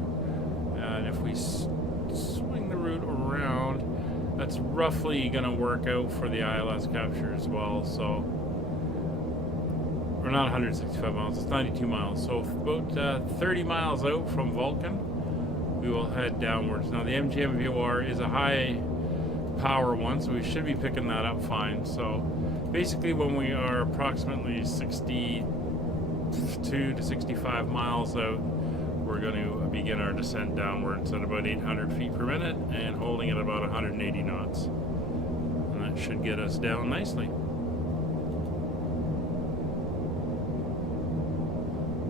And if we swing the route around, that's roughly going to work out for the ILS capture as well. So, or not 165 miles, it's 92 miles. So about 30 miles out from Vulcan, we will head downwards. Now the MGM VOR is a high power one, so we should be picking that up fine. So basically when we are approximately 62 to 65 miles out, we're going to begin our descent downwards at about 800 feet per minute and holding at about 180 knots. And that should get us down nicely.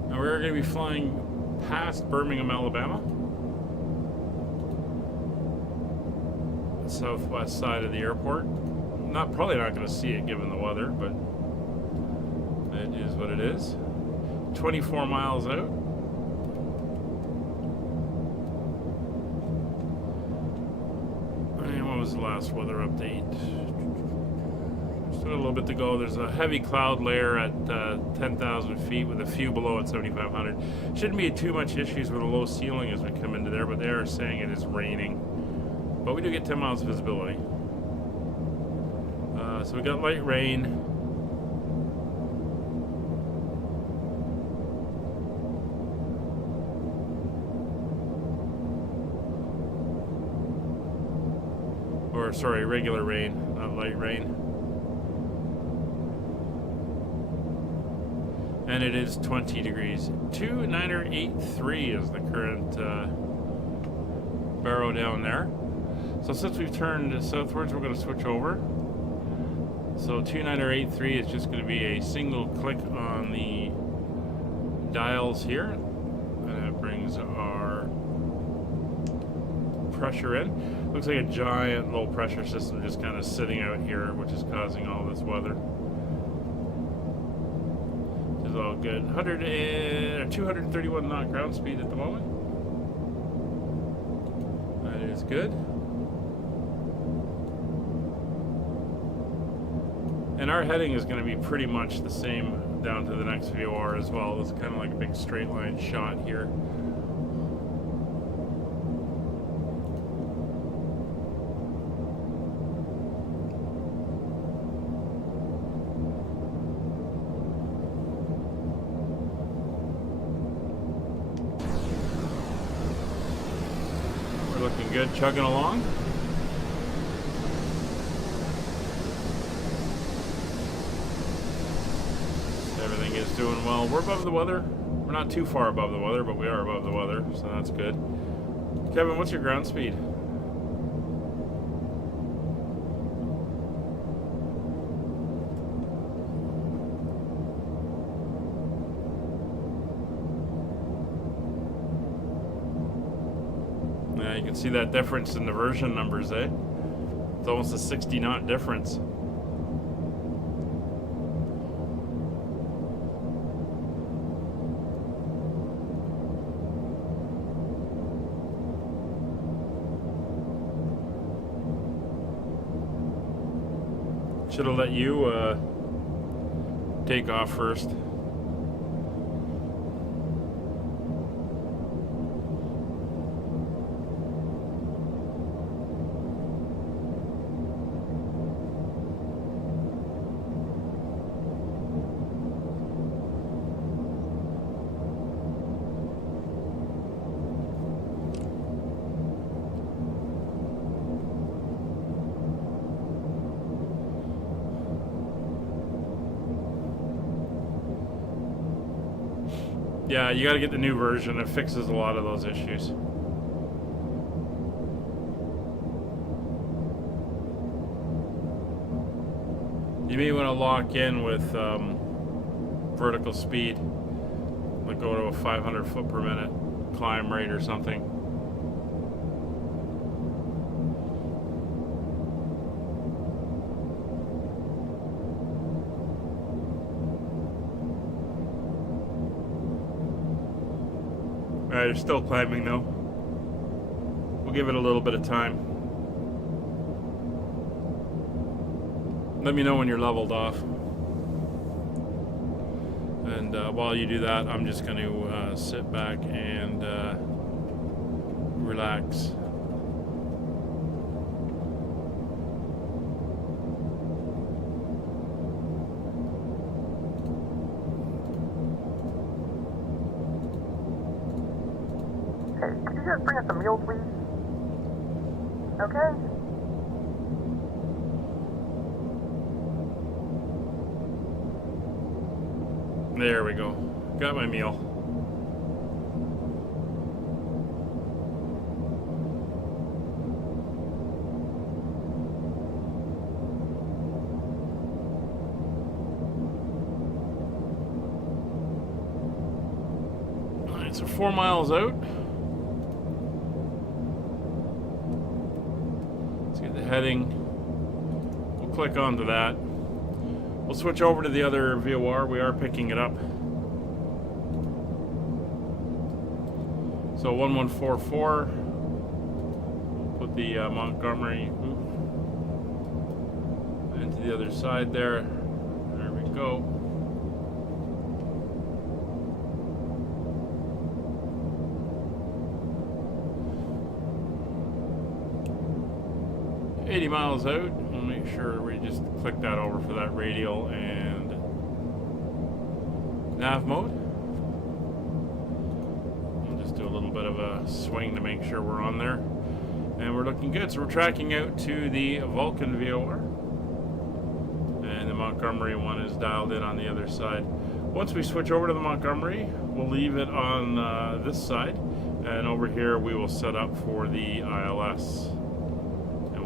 Now we're going to be flying past Birmingham, Alabama. The southwest side of the airport. Probably not going to see it given the weather, but it is what it is. 24 miles out. What was the last weather update? Just a little bit to go. There's a heavy cloud layer at 10,000 feet with a few below at 7,500. Shouldn't be too much issues with a low ceiling as we come into there, but they are saying it is raining. But we do get 10 miles of visibility. So we got light rain. Sorry, regular rain, not light rain. And it is 20 degrees. 2983 is the current barrow down there. So since we've turned southwards, we're going to switch over. So 2983 is just going to be a single click on the dials here. And that brings our pressure in. Looks like a giant low pressure system just kind of sitting out here, which is causing all this weather. Which is all good. 231 knot ground speed at the moment. That is good. And our heading is going to be pretty much the same down to the next VOR as well. It's kind of like a big straight line shot here. Looking good, chugging along. Everything is doing well. We're above the weather. We're not too far above the weather, but we are above the weather, so that's good. Kevin, what's your ground speed? Yeah, you can see that difference in the version numbers, eh? It's almost a 60 knot difference. Should have let you take off first. Yeah, you gotta get the new version. It fixes a lot of those issues. You may want to lock in with vertical speed, like go to a 500 foot per minute climb rate or something. Alright, they're still climbing though. We'll give it a little bit of time. Let me know when you're leveled off. And while you do that, I'm just going to sit back and relax. Could you guys bring us a meal, please? Okay. There we go. Got my meal. Alright, so 4 miles out. Heading. We'll click onto that. We'll switch over to the other VOR. We are picking it up. So 1144. We'll put the Montgomery into the other side there. There we go. $80 miles out. We'll make sure we just click that over for that radial and nav mode. We'll just do a little bit of a swing to make sure we're on there. And we're looking good. So we're tracking out to the Vulcan VOR. And the Montgomery one is dialed in on the other side. Once we switch over to the Montgomery, we'll leave it on this side. And over here we will set up for the ILS.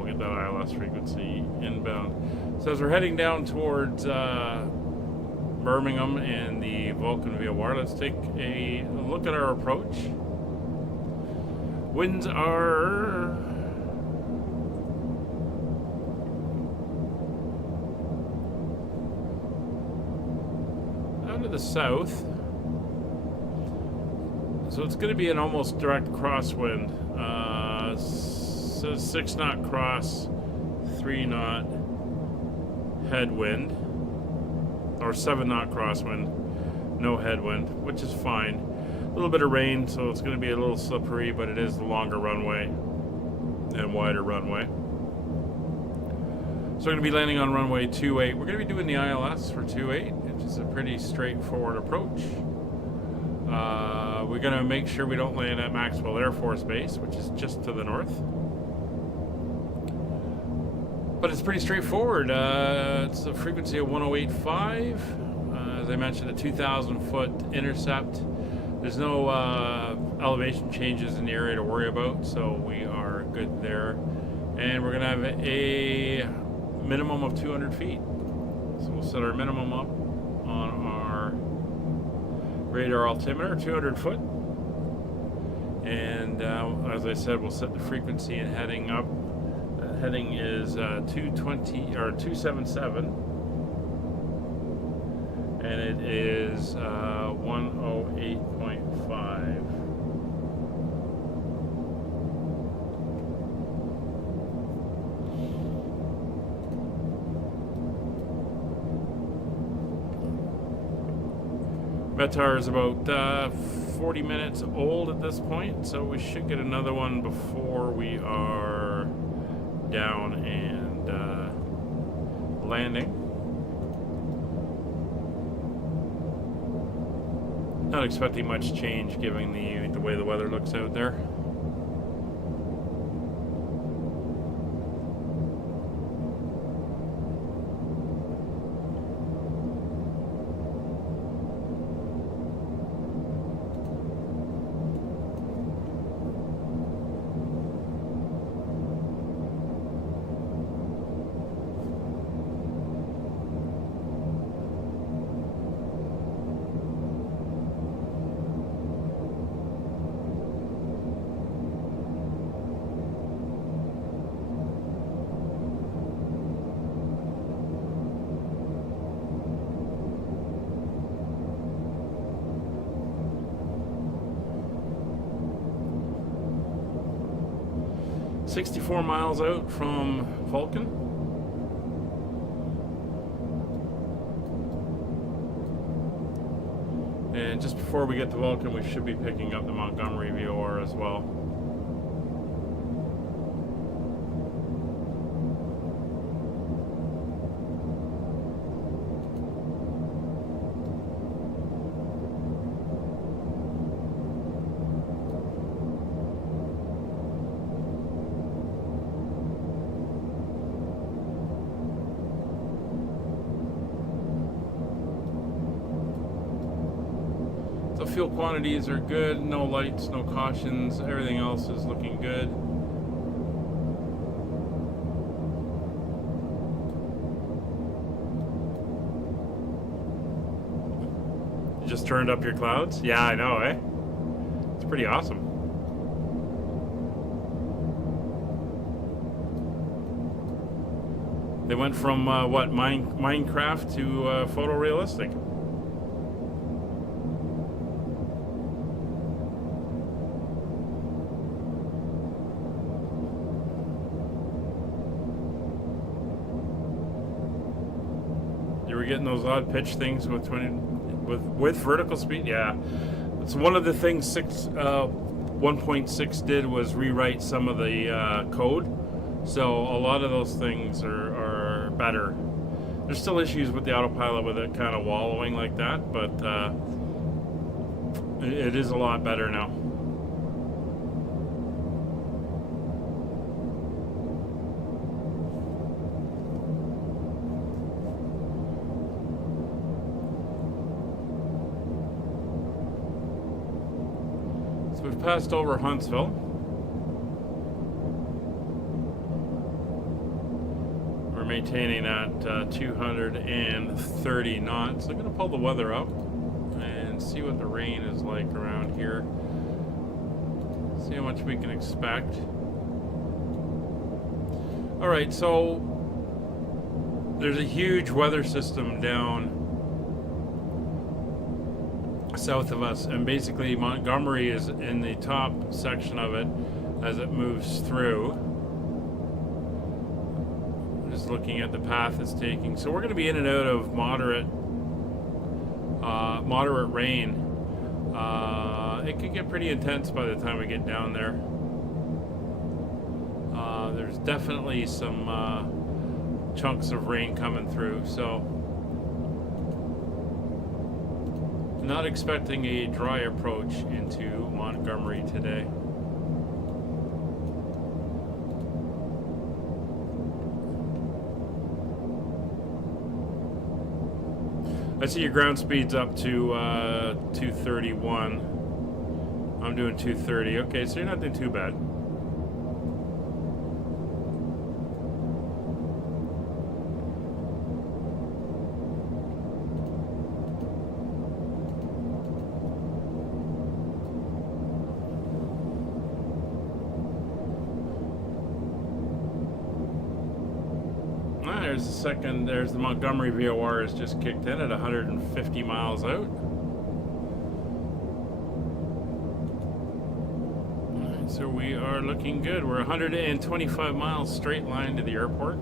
Get that ILS frequency inbound. So as we're heading down towards Birmingham and the Vulcan VOR, let's take a look at our approach. Winds are out of the south, so it's going to be an almost direct crosswind. Says 6 knot cross, 3 knot headwind, or 7 knot crosswind, no headwind, which is fine. A little bit of rain, so it's going to be a little slippery, but it is the longer runway and wider runway. So we're going to be landing on runway 28. We're going to be doing the ILS for 28, which is a pretty straightforward approach. We're going to make sure we don't land at Maxwell Air Force Base, which is just to the north. But it's pretty straightforward. It's a frequency of 1085. As I mentioned, a 2,000 foot intercept. There's no elevation changes in the area to worry about, so we are good there. And we're going to have a minimum of 200 feet. So we'll set our minimum up on our radar altimeter, 200 foot. And as I said, we'll set the frequency and heading up. Heading is 220 or 277, and it is 108.5. Metar is about 40 minutes old at this point, so we should get another one before we are down and landing. Not expecting much change given the way the weather looks out there. .64 miles out from Vulcan. And just before we get to Vulcan, we should be picking up the Montgomery VOR as well. Fuel quantities are good, no lights, no cautions, everything else is looking good. You just turned up your clouds? Yeah, I know, eh? It's pretty awesome. They went from what, Minecraft to photorealistic. Getting those odd pitch things with vertical speed. Yeah, it's one of the things 1.6 did was rewrite some of the code, so a lot of those things are better. There's still issues with the autopilot with it kind of wallowing like that, but it is a lot better now. We've passed over Huntsville. We're maintaining at 230 knots. I'm going to pull the weather up and see what the rain is like around here. See how much we can expect. Alright, so there's a huge weather system down south of us, and basically Montgomery is in the top section of it as it moves through. Just looking at the path it's taking, so we're going to be in and out of moderate rain. It could get pretty intense by the time we get down there. There's definitely some chunks of rain coming through, so not expecting a dry approach into Montgomery today. I see your ground speed's up to 231. I'm doing 230. Okay, so you're not doing too bad. There's the Montgomery VOR has just kicked in at 150 miles out. Alright, so we are looking good. We're 125 miles straight line to the airport.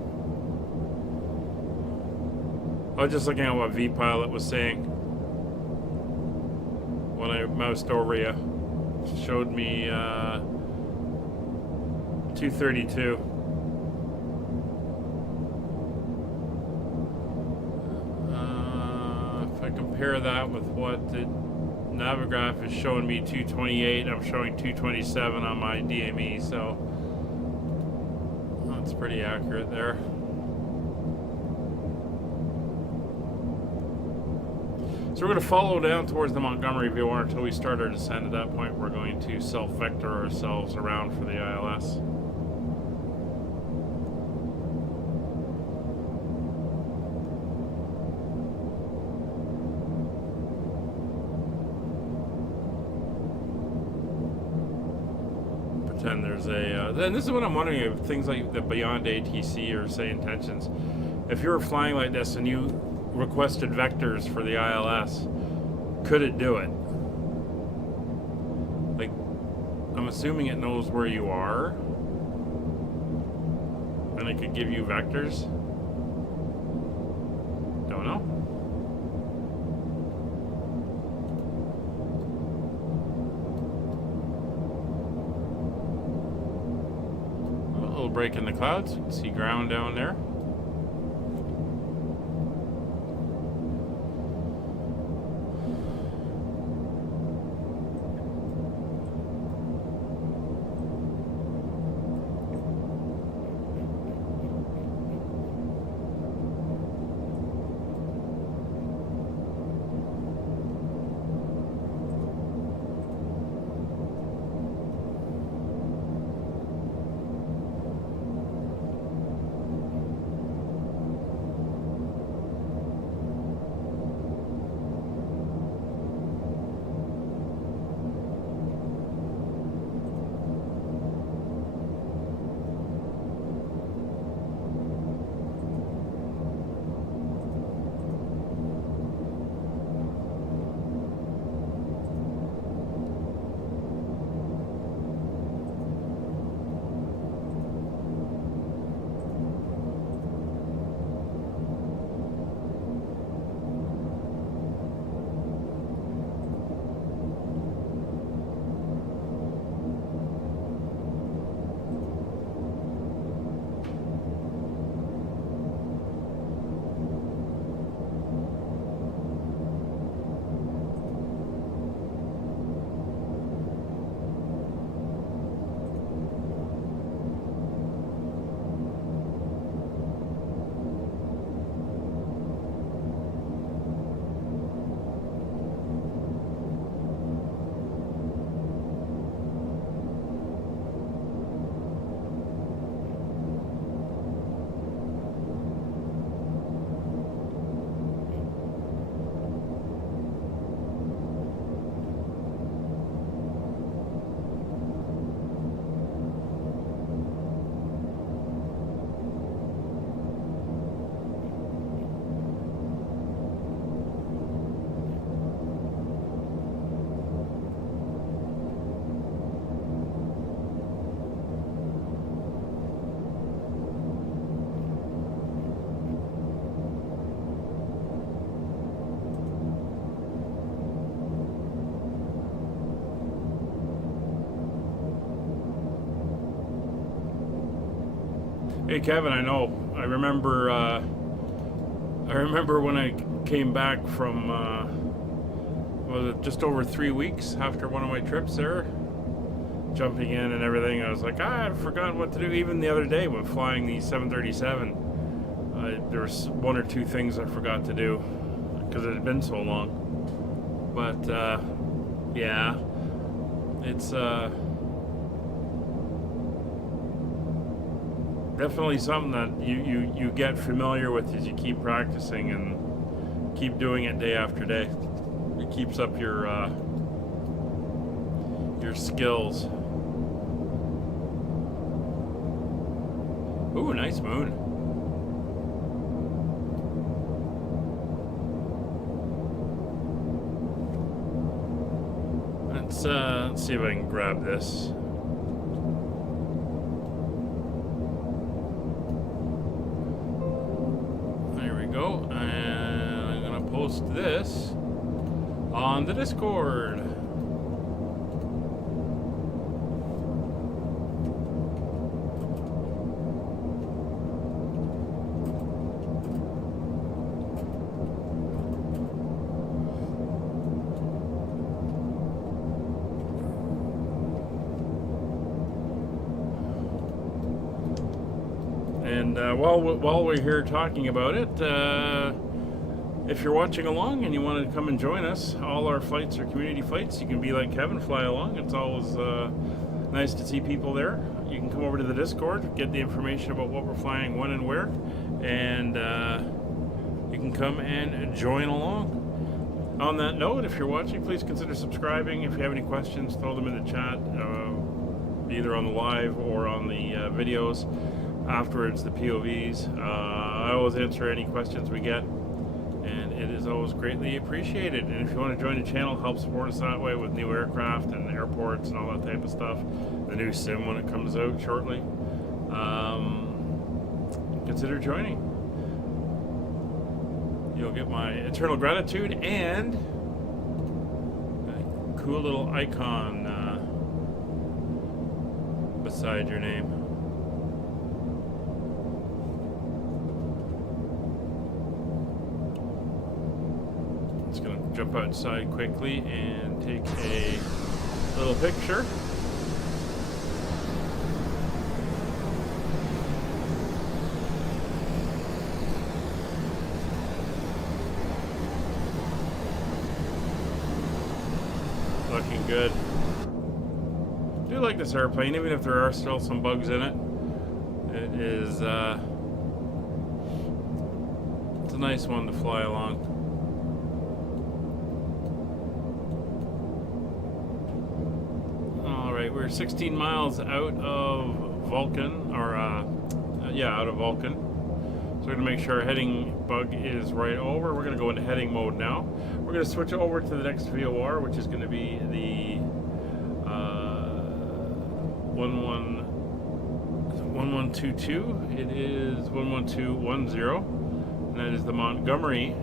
I was just looking at what V-Pilot was saying when I moused over you. It showed me 232. Compare that with what the Navigraph is showing me 228. I'm showing 227 on my DME, so that's pretty accurate there. So we're going to follow down towards the Montgomery VOR until we start our descent. At that point, we're going to self-vector ourselves around for the ILS. And there's a then this is what I'm wondering, if things like the beyond ATC or say intentions, if you were flying like this and you requested vectors for the ILS, could it do it? Like, I'm assuming it knows where you are and it could give you vectors. Don't know. Break in the clouds. You can see ground down there. Hey Kevin, I remember when I came back from was it just over 3 weeks after one of my trips there, jumping in and everything. I was like, I'd forgotten what to do. Even the other day when flying the 737, there was one or two things I forgot to do because it had been so long. But yeah, It's definitely something that you get familiar with as you keep practicing and keep doing it day after day. It keeps up your skills. Ooh, nice moon. Let's see if I can grab this. There we go. And I'm gonna post this on the Discord. And while we're here talking about it, if you're watching along and you want to come and join us, all our flights are community flights. You can be like Kevin, fly along. It's always nice to see people there. You can come over to the Discord, get the information about what we're flying, when and where, and you can come and join along. On that note, if you're watching, please consider subscribing. If you have any questions, throw them in the chat, either on the live or on the videos. Afterwards, the POVs. I always answer any questions we get, and it is always greatly appreciated. And if you want to join the channel, help support us that way with new aircraft and airports and all that type of stuff, the new sim when it comes out shortly, consider joining. You'll get my eternal gratitude and a cool little icon beside your name. Jump outside quickly and take a little picture. Looking good. I do like this airplane, even if there are still some bugs in it. It is it's a nice one to fly along. We're 16 miles out of Vulcan, or out of Vulcan. So we're gonna make sure our heading bug is right over. We're gonna go into heading mode now. We're gonna switch over to the next VOR, which is gonna be the 1122. It is 11210, and that is the Montgomery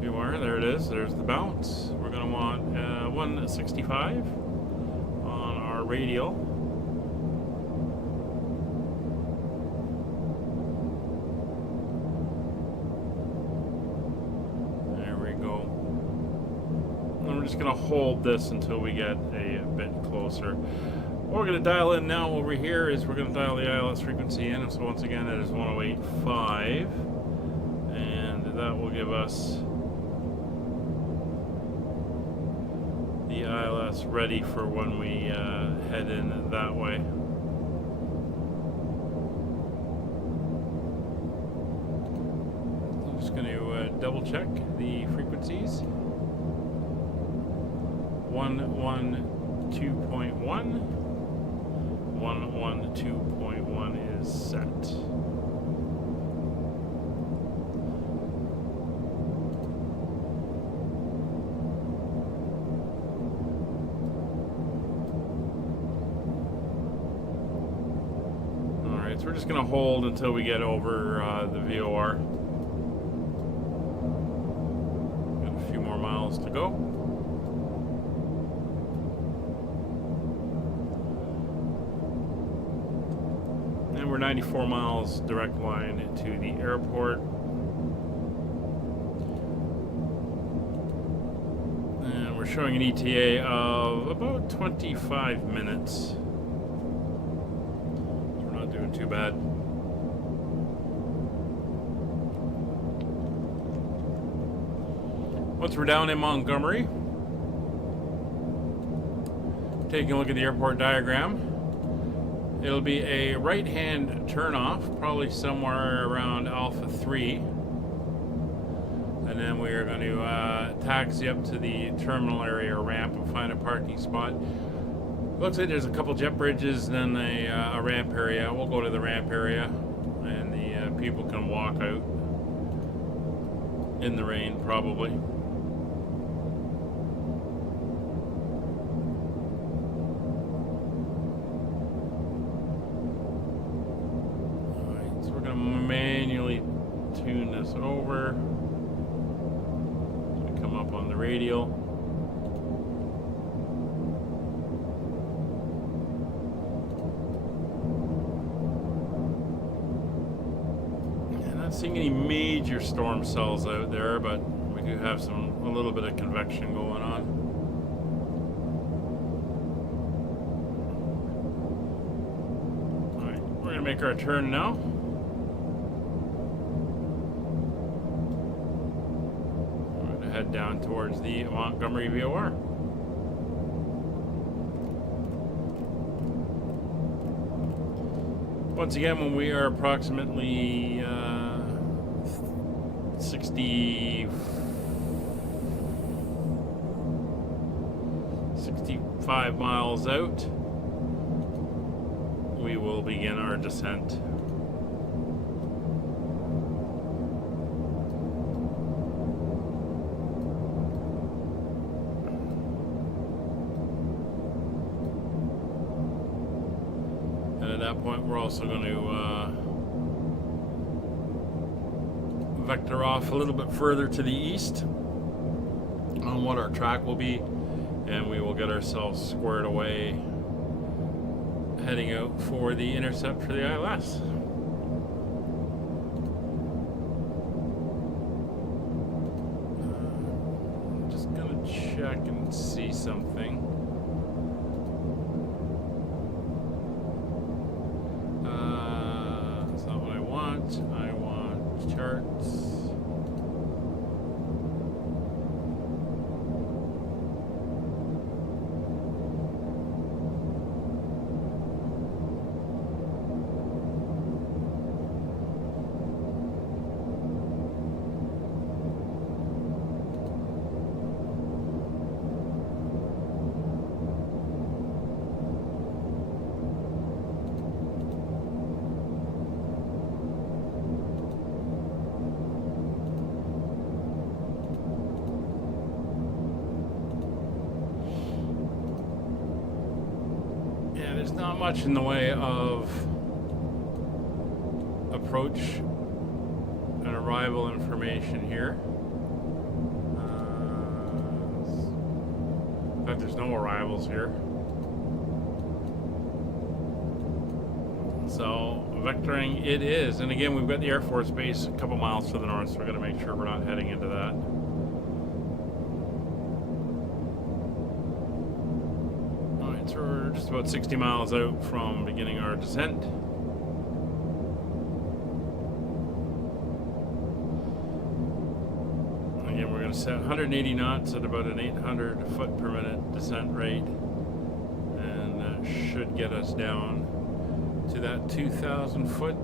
VOR. There it is. There's the bounce. We're gonna want 165. Radial. There we go. And we're just going to hold this until we get a bit closer. What we're going to dial in now over here is we're going to dial the ILS frequency in. And so once again, that is 108.5. And that will give us the ILS ready for when we head in that way. I'm just going to double check the frequencies. 112.1. 112.1 is set. So we're just going to hold until we get over the VOR. Got a few more miles to go. And we're 94 miles direct line to the airport. And we're showing an ETA of about 25 minutes. Too bad. Once we're down in Montgomery, Taking a look at the airport diagram. It'll be a right-hand turnoff, probably somewhere around Alpha 3. And then we are going to taxi up to the terminal area ramp and find a parking spot. Looks like there's a couple jet bridges and then a ramp area. We'll go to the ramp area and the people can walk out in the rain probably. Alright, so we're going to manually tune this over. Come up on the radial. Yeah, not seeing any major storm cells out there, but we do have a little bit of convection going on. All right, we're gonna make our turn now. Head down towards the Montgomery VOR. Once again, when we are approximately 65 miles out, we will begin our descent. At that point, we're also going to vector off a little bit further to the east on what our track will be, and we will get ourselves squared away heading out for the intercept for the ILS. I'm just going to check and see something. I want charts. There's not much in the way of approach and arrival information here. In fact, there's no arrivals here. So vectoring it is, and again, we've got the Air Force Base a couple miles to the north, so we're going to make sure we're not heading into that. So we're just about 60 miles out from beginning our descent. Again, we're going to set 180 knots at about an 800 foot per minute descent rate, and that should get us down to that 2,000 foot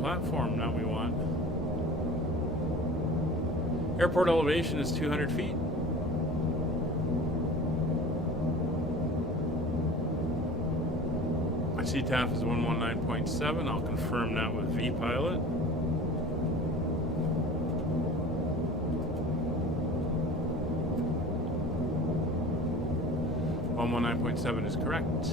platform that we want. Airport elevation is 200 feet. CTAF is 119.7. I'll confirm that with vPilot. One 119.7 is correct.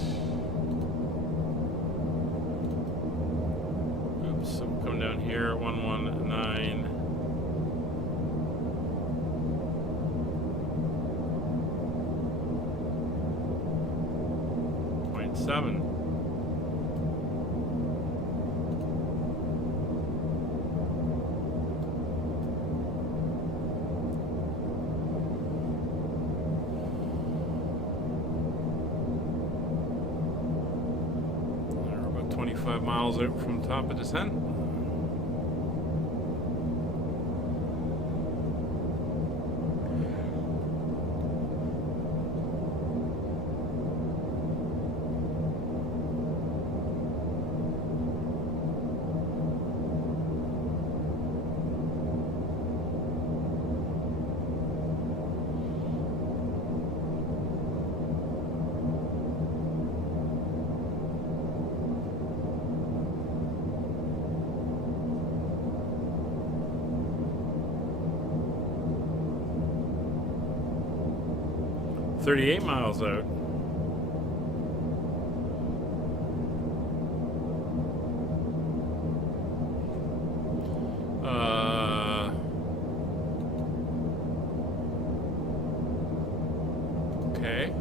Oops, so we'll come down here at 119.7. Miles out from top of descent. 38 miles out. Okay.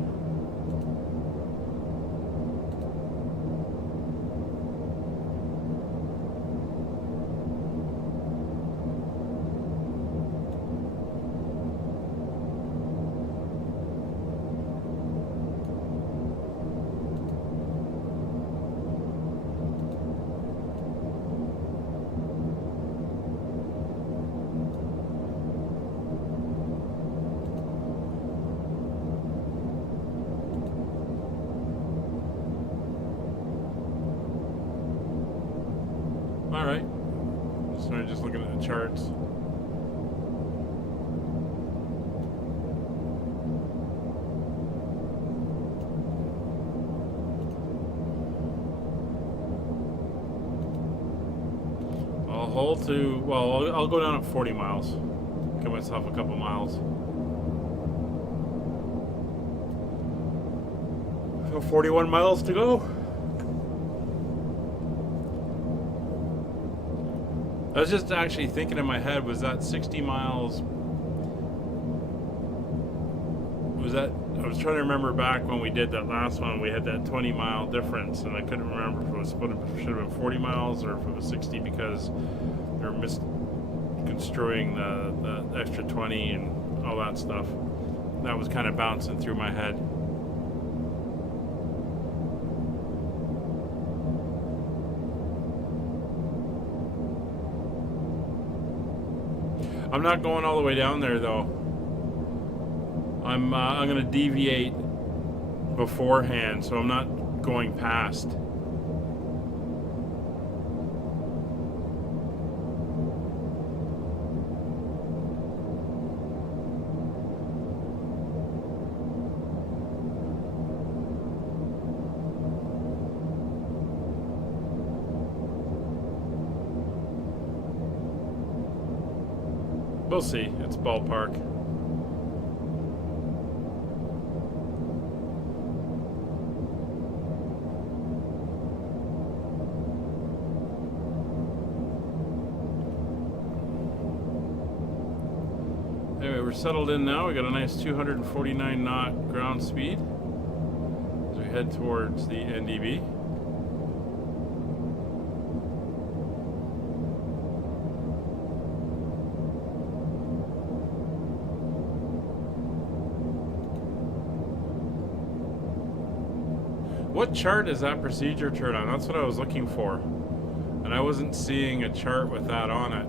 All right. So I'm just looking at the charts. I'll hold to, well, I'll go down at 40 miles. Give myself a couple miles. So 41 miles to go. I was just actually thinking in my head, was that 60 miles? Was that, I was trying to remember back when we did that last one, we had that 20-mile difference, and I couldn't remember if it was, should have been 40 miles or if it was 60 because they were misconstruing the extra 20 and all that stuff. That was kind of bouncing through my head. I'm not going all the way down there though. I'm gonna deviate beforehand, so I'm not going past. We'll see. It's ballpark. Anyway, we're settled in now. We got a nice 249 knot ground speed as we head towards the NDB. What chart is that procedure chart on? That's what I was looking for. And I wasn't seeing a chart with that on it.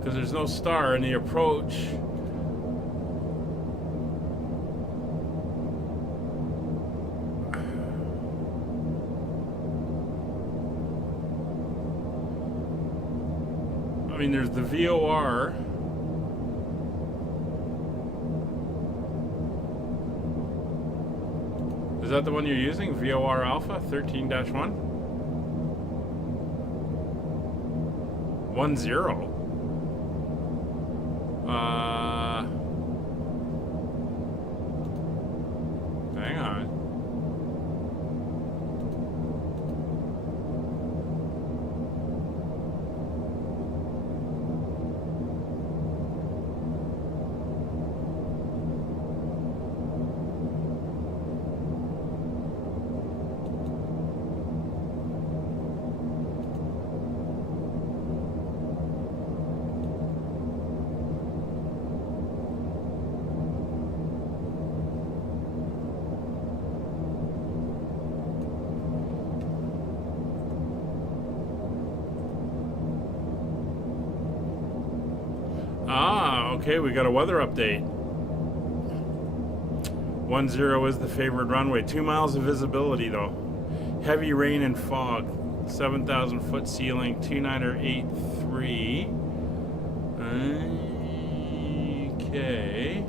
Because there's no star in the approach. I mean, there's the VOR. Is that the one you're using? VOR Alpha 13-1? 10. Hang on. Okay, we got a weather update. 10 is the favored runway. 2 miles of visibility though. Heavy rain and fog. 7,000 foot ceiling. 2983. Okay.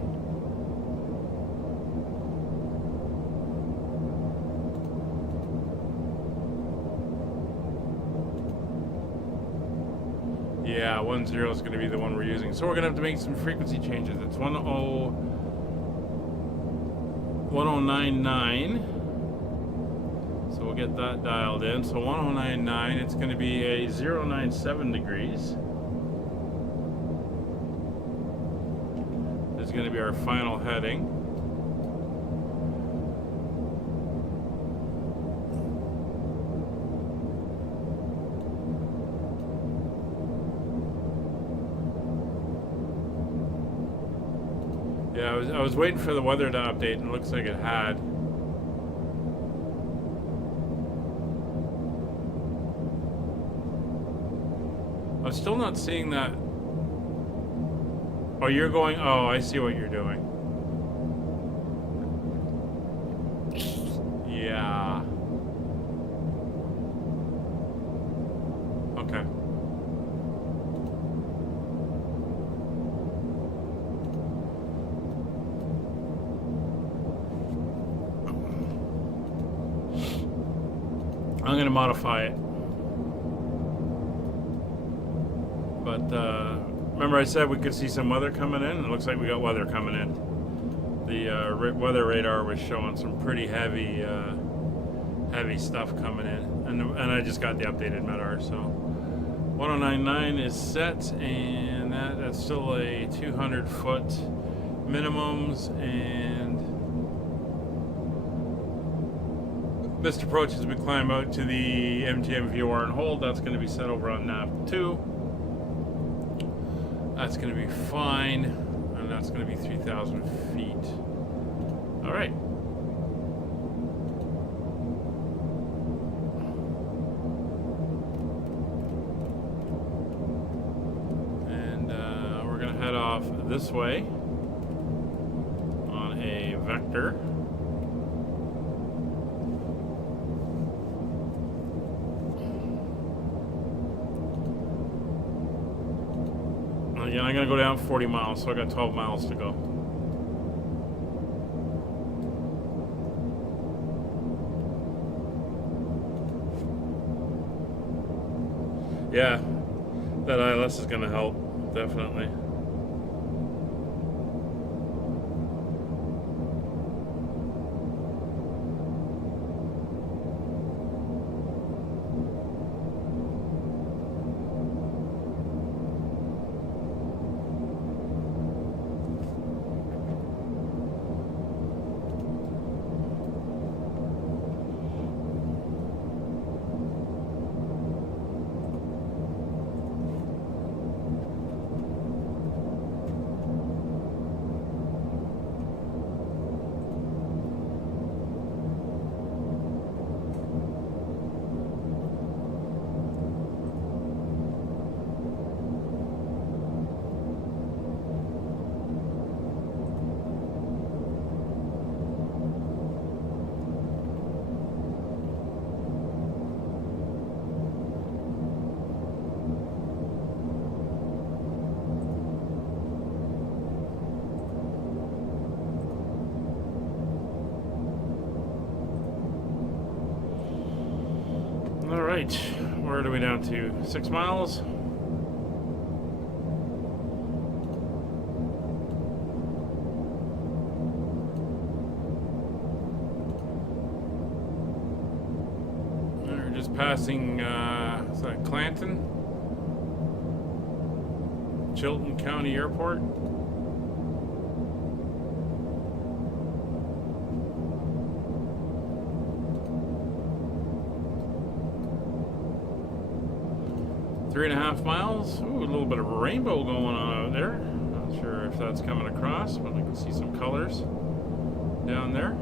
Yeah, Yeah, 10 is going to be the one we're using. So we're going to have to make some frequency changes. It's 1099. So we'll get that dialed in. So 1099, it's going to be a 097 degrees. This is going to be our final heading. Yeah, I was waiting for the weather to update, and it looks like it had. I'm still not seeing that. Oh, you're going. Oh, I see what you're doing. Yeah. Okay. I'm going to modify it. But remember I said we could see some weather coming in? It looks like we got weather coming in. The weather radar was showing some pretty heavy heavy stuff coming in. And I just got the updated MEDAR. So 1099 is set, and that's still a 200 foot minimums, and missed approach as we climb out to the MGM VOR and hold. That's going to be set over on nav 2. That's going to be fine, and that's going to be 3,000 feet. All right. And we're going to head off this way on a vector. Again, I'm going to go down 40 miles, so I got 12 miles to go. Yeah, that ILS is going to help, definitely. Alright, where are we down to? 6 miles? We're just passing, is that Clanton? Chilton County Airport? Three and a half miles. Ooh, a little bit of a rainbow going on out there. Not sure if that's coming across, but I can see some colors down there.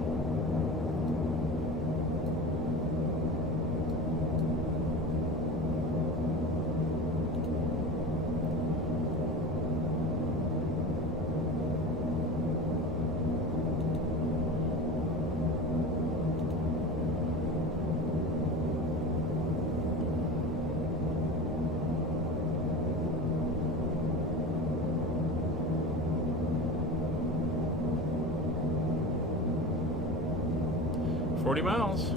Miles.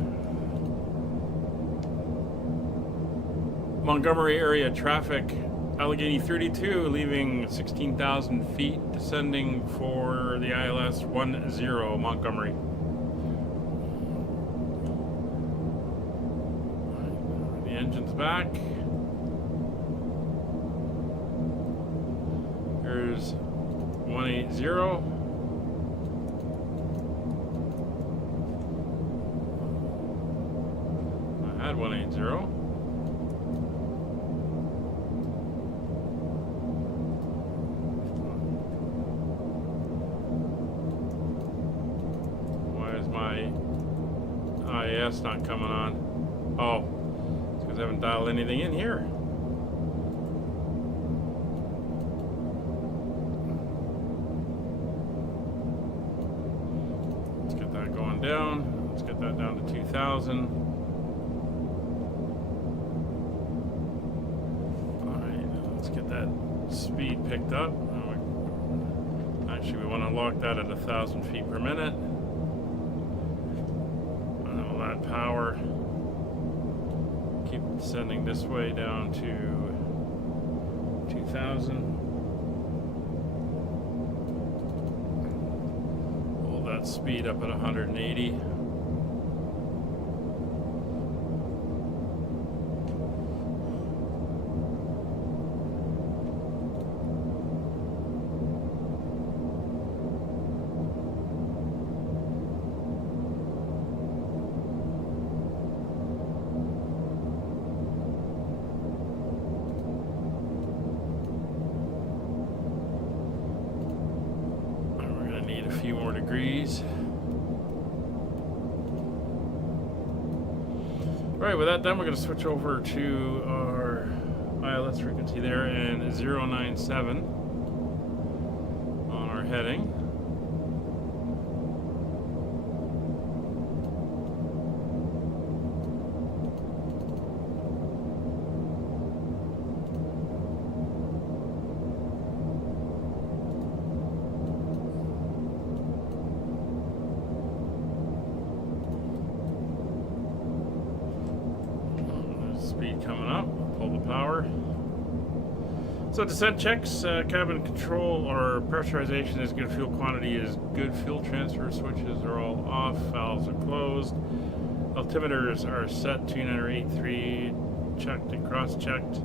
Montgomery area traffic Allegheny 32, leaving 16,000 feet, descending for the ILS 10 Montgomery. The engine's back. Here's 180. I had 180. IAS not coming on. Oh, it's because I haven't dialed anything in here. Let's get that going down. Let's get that down to 2,000. Alright, let's get that speed picked up. Actually, we want to lock that at 1,000 feet per minute. Power, keep descending this way down to 2,000. Hold that speed up at 180. Degrees. Right, with that done, we're going to switch over to our ILS frequency there and 097 on our heading. Coming up, pull the power. So descent checks, cabin control or pressurization is good, fuel quantity is good, fuel transfer switches are all off, valves are closed, altimeters are set, 2983, checked and cross-checked.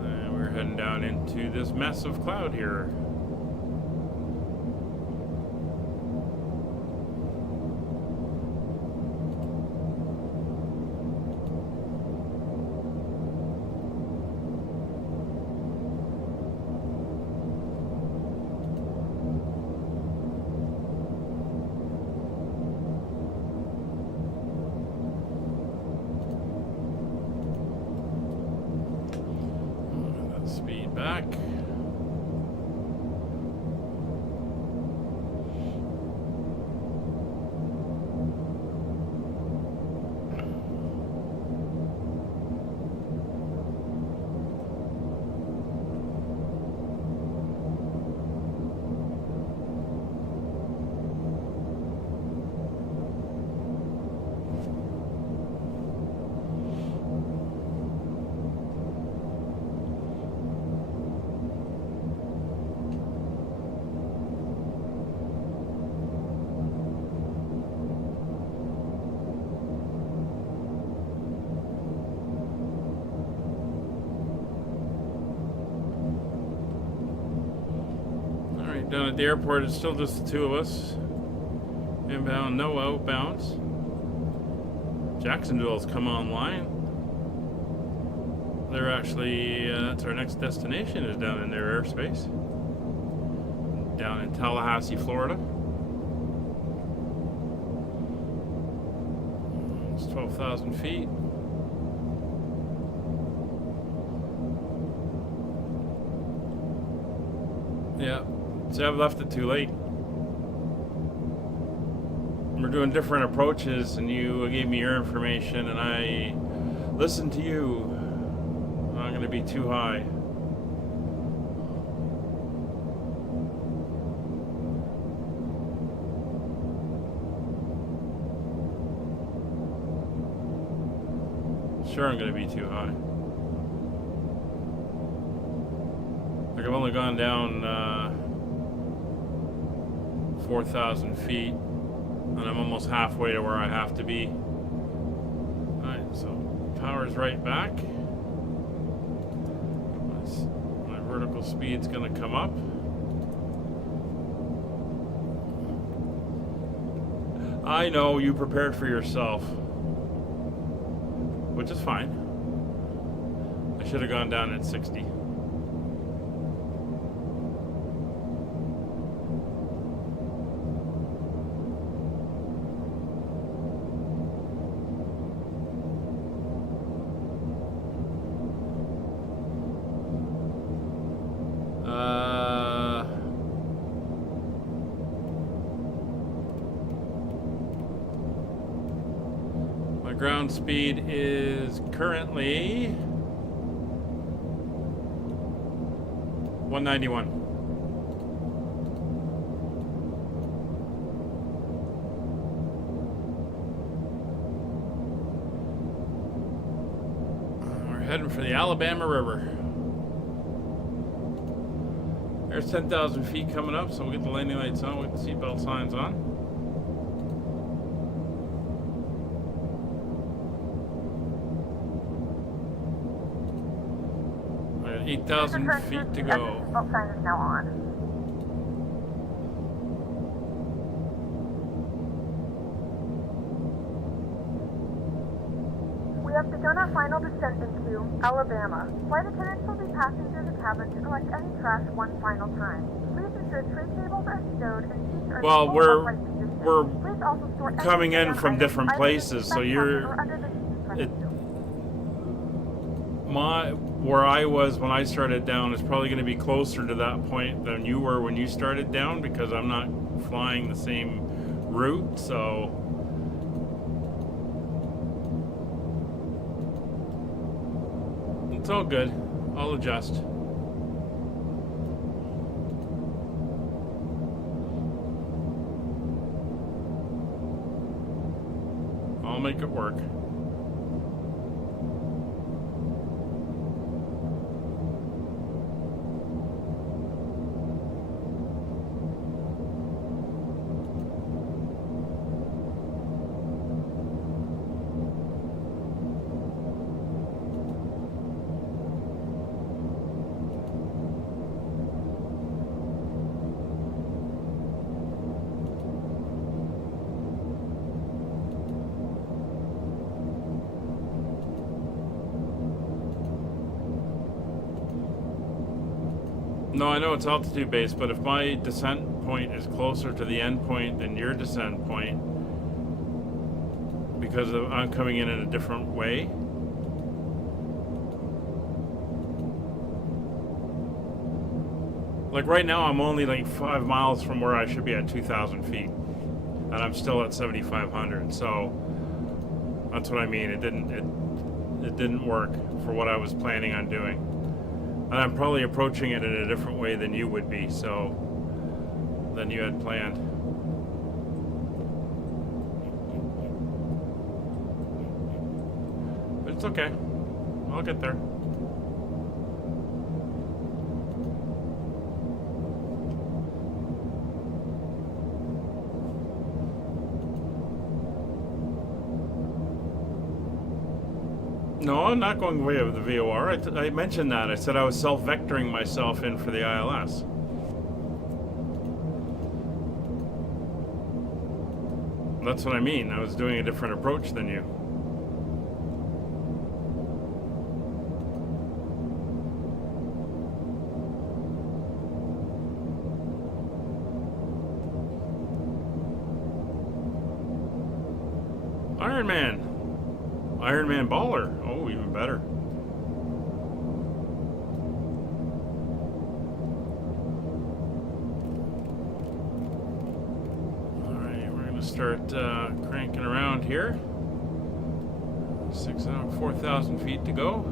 And we're heading down into this mess of cloud here. Back. Down at the airport, it's still just the two of us. Inbound, no outbounds. Jacksonville's come online. They're actually, that's our next destination, is down in their airspace. Down in Tallahassee, Florida. It's 12,000 feet. Yeah. So I've left it too late. We're doing different approaches, and you gave me your information, and I listened to you. I'm going to be too high. Sure, I'm going to be too high. I've only gone down 4,000 feet, and I'm almost halfway to where I have to be. Alright, so power's right back. My vertical speed's gonna come up. I know you prepared for yourself, which is fine. I should have gone down at 60. Ground speed is currently 191. We're heading for the Alabama River. There's 10,000 feet coming up, so we'll get the landing lights on with the seatbelt signs on. 8,000 feet to go. Seatbelt sign is now on. We have begun our final descent into Alabama. Flight attendants will be passing through the cabin to collect any trash one final time. Please ensure tray tables are stowed and seats are in full upright position. We're Please also store coming in from items different either places, so in the you're or under the seat in front of you. where I was when I started down is probably going to be closer to that point than you were when you started down, because I'm not flying the same route, so it's all good. I'll adjust. I'll make it work. No, I know it's altitude based, but if my descent point is closer to the end point than your descent point, because I'm coming in a different way, like right now I'm only like 5 miles from where I should be at 2,000 feet, and I'm still at 7,500, so that's what I mean. It didn't work for what I was planning on doing. And I'm probably approaching it in a different way than you would be, so than you had planned. But it's okay. I'll get there. No, I'm not going away with the VOR. I mentioned that. I said I was self-vectoring myself in for the ILS. That's what I mean. I was doing a different approach than you. Iron Man. Iron Man baller. Oh, even better. Alright, we're going to start cranking around here. 4,000 feet to go.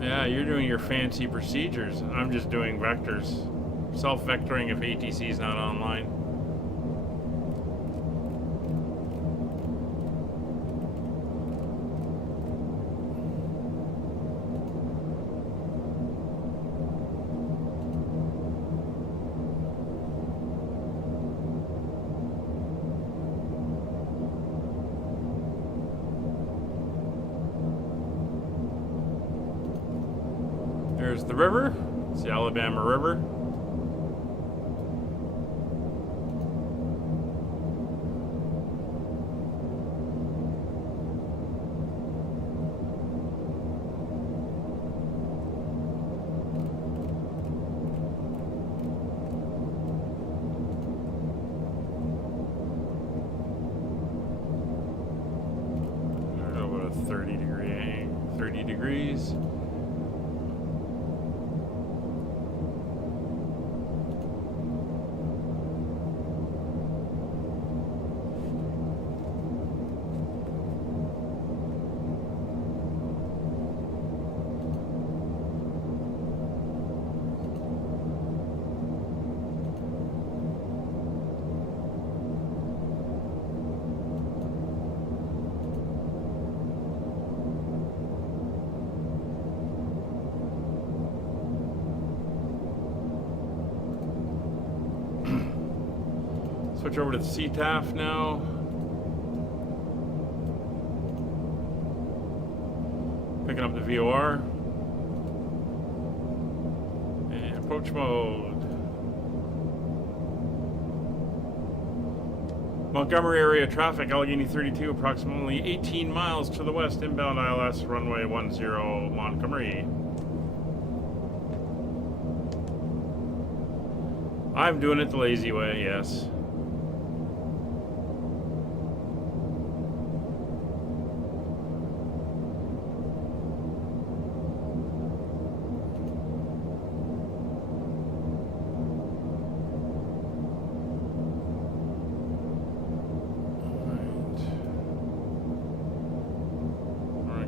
Yeah, you're doing your fancy procedures. I'm just doing vectors. Self-vectoring if ATC is not online. There's the river. It's the Alabama River. About a 30 degrees. Switch over to the CTAF now. Picking up the VOR. And approach mode. Montgomery area traffic, Allegheny 32, approximately 18 miles to the west, inbound ILS runway 10 Montgomery. I'm doing it the lazy way, yes.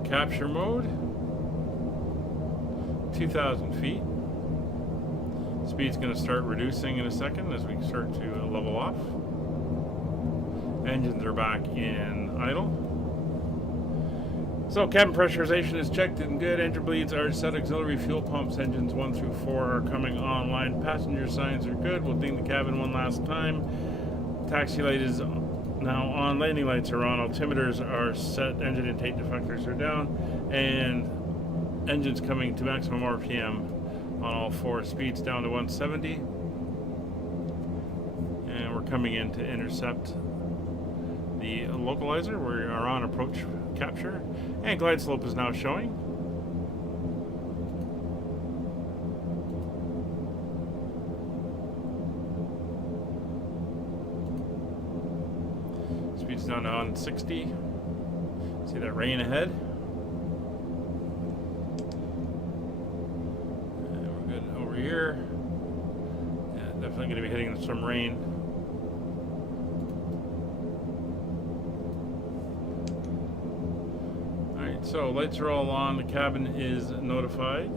Capture mode, 2,000 feet. Speed's going to start reducing in a second as we start to level off. Engines are back in idle. So cabin pressurization is checked and good. Engine bleeds are set. Auxiliary fuel pumps, engines 1 through 4 are coming online. Passenger signs are good. We'll ding the cabin one last time. Taxi light is now on, landing lights are on, altimeters are set, engine intake deflectors are down, and engines coming to maximum RPM on all 4. Speeds down to 170. And we're coming in to intercept the localizer. We are on approach capture, and glide slope is now showing. Speed's down to 160. See that rain ahead. And we're good over here. Yeah, definitely going to be hitting some rain. Alright, so lights are all on. The cabin is notified.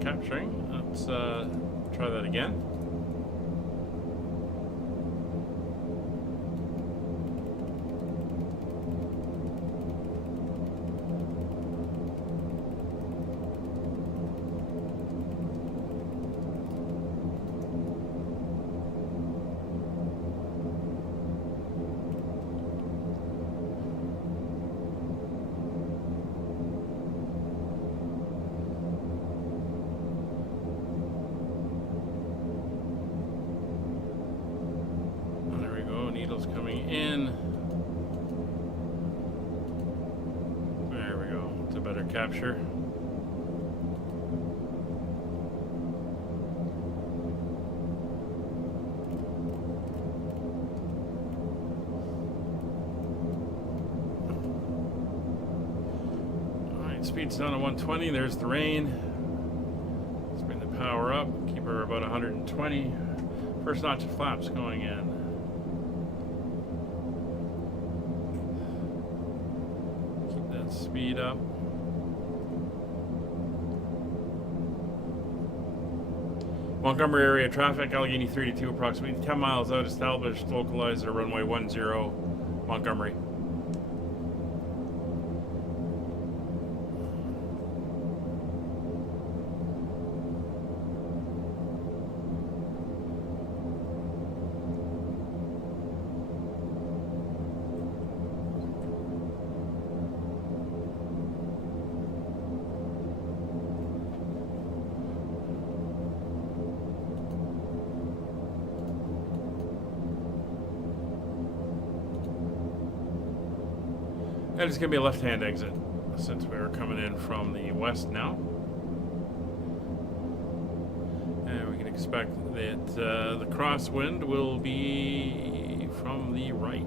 Capturing. Let's try that again. Coming in. There we go. It's a better capture. Alright, speed's down to 120. There's the rain. Let's bring the power up. Keep her about 120. First notch of flaps going in. Speed up. Montgomery area traffic, Allegheny 32, approximately 10 miles out, established, localizer, runway 10, Montgomery. And it's going to be a left-hand exit since we were coming in from the west now. And we can expect that the crosswind will be from the right.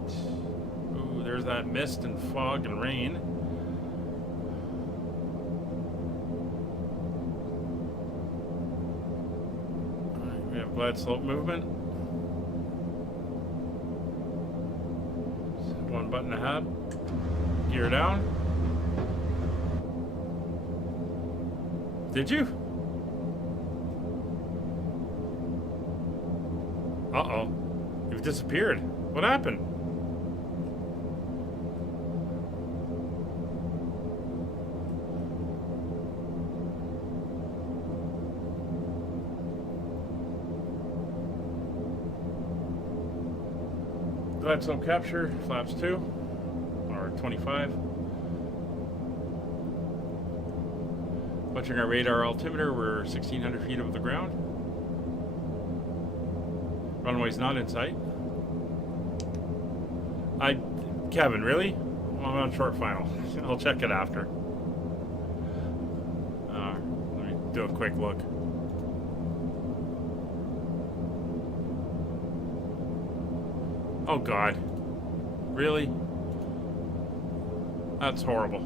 Ooh, there's that mist and fog and rain. All right, we have glide slope movement. One button ahead. Gear down. Did you? Uh-oh. You've disappeared. What happened? Glide slope capture, flaps 2. 25. Watching our radar altimeter, we're 1,600 feet above the ground. Runway's not in sight. Kevin, really? Well, I'm on short final. I'll check it after. Let me do a quick look. Oh God. Really? That's horrible.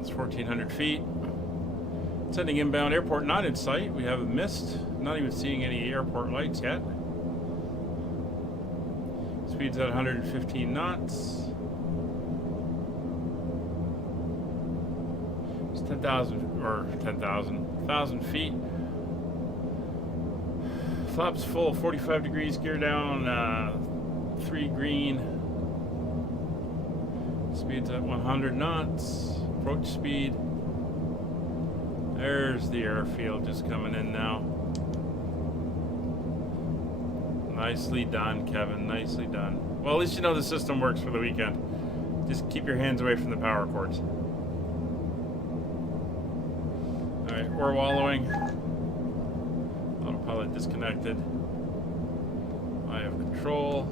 It's 1,400 feet. Sending inbound, airport not in sight. We have a mist. Not even seeing any airport lights yet. Speed's at 115 knots. It's 1,000 feet. Flaps full, 45 degrees, gear down, 3 green. Speed's at 100 knots. Approach speed. There's the airfield just coming in now. Nicely done, Kevin. Nicely done. Well, at least you know the system works for the weekend. Just keep your hands away from the power cords. Alright, we're wallowing. Autopilot disconnected. I have control.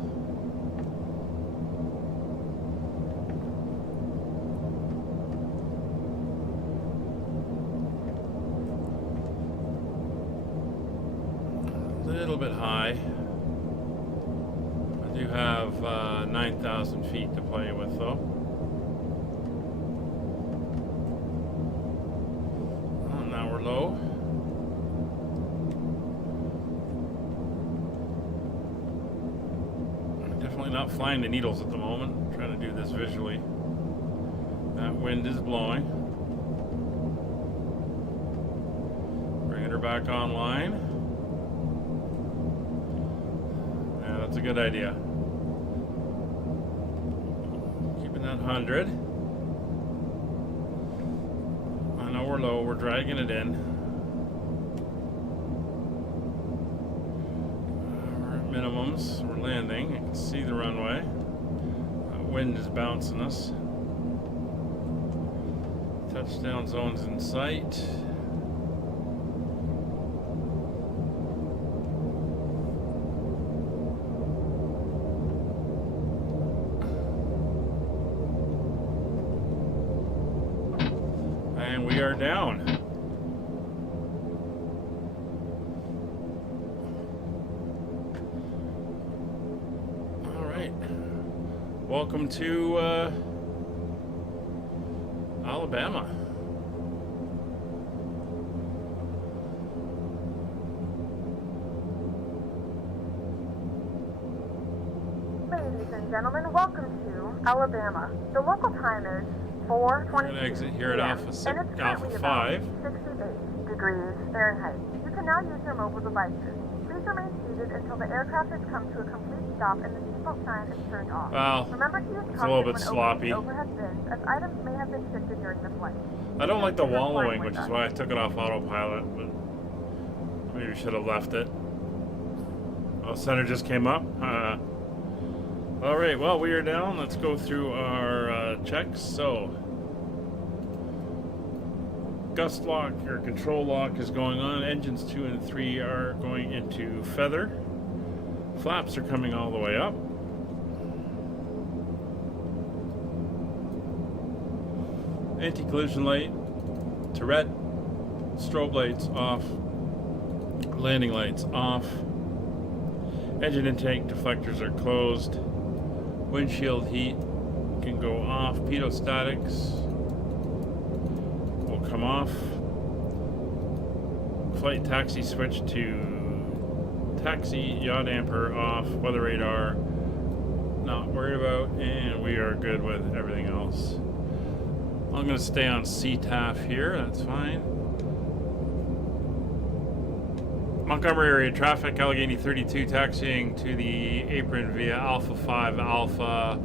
A little bit high. I do have 9,000 feet to play with though. Oh, now we're low. Definitely not flying the needles at the moment. I'm trying to do this visually. That wind is blowing. Bringing her back online. Yeah, that's a good idea. Keeping that 100. I know we're low. We're dragging it in. We're at minimums. We're landing. You can see the runway. That wind is bouncing us. Touchdown zone's in sight. And we are down. All right. Welcome to Alabama. Ladies and gentlemen, welcome to Alabama. The local time is 4:20 We're going to exit here at p.m., Alpha, and it's Alpha currently 5. about 68 degrees Fahrenheit. You can now use your mobile devices. Please remain seated until the aircraft has come to a complete stop and the seatbelt sign is turned off. Well, Remember to use it's a little caution bit when sloppy. opening overhead bins, as items may have been shifted during the flight. I don't like the Thank you for flying wallowing, with which is us. why I took it off autopilot, but maybe should have left it. Oh, center just came up. All right, well, we are down. Let's go through our checks. So, gust lock or control lock is going on. Engines 2 and 3 are going into feather. Flaps are coming all the way up. Anti-collision light, turret, strobe lights off, landing lights off. Engine intake deflectors are closed. Windshield heat can go off. Pedostatics will come off. Flight taxi switch to taxi. Yaw damper off. Weather radar not worried about. And we are good with everything else. I'm going to stay on CTAF here. That's fine. Montgomery area traffic, Allegheny 32 taxiing to the apron via Alpha 5 Alpha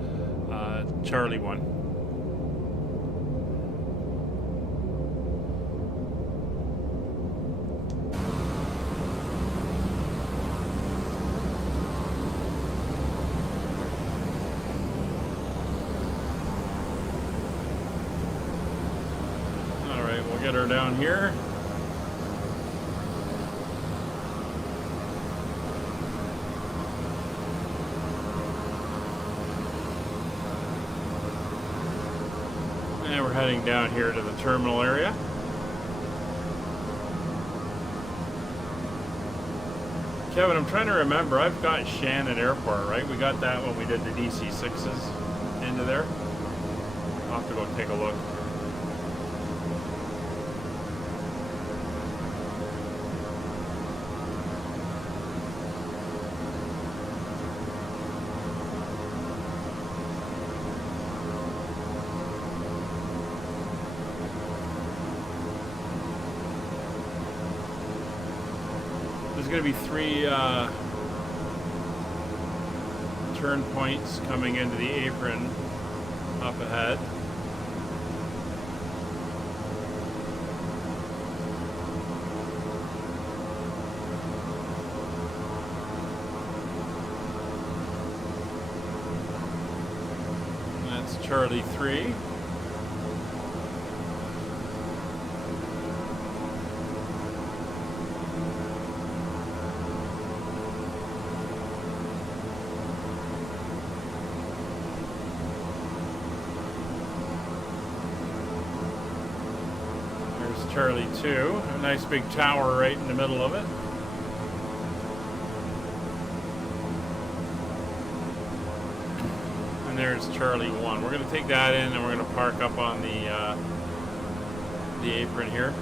Charlie 1. All right, we'll get her down here. And we're heading down here to the terminal area. Kevin, I'm trying to remember. I've got Shannon Airport, right? We got that when we did the DC-6s into there. I'll have to go take a look. There's going to be 3 turn points coming into the apron up ahead. That's Charlie 3. Charlie 2, a nice big tower right in the middle of it. And there's Charlie 1. We're going to take that in and we're going to park up on the apron here.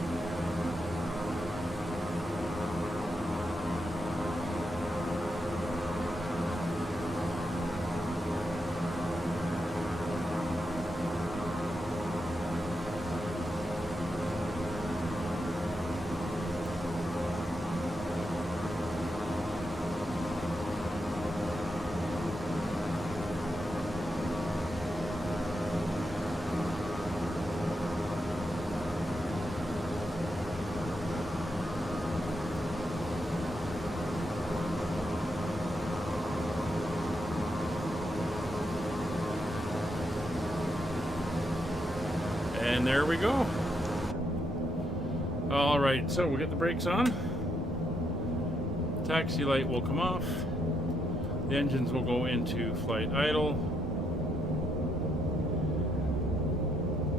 And there we go. All right, so we'll get the brakes on. Taxi light will come off. The engines will go into flight idle.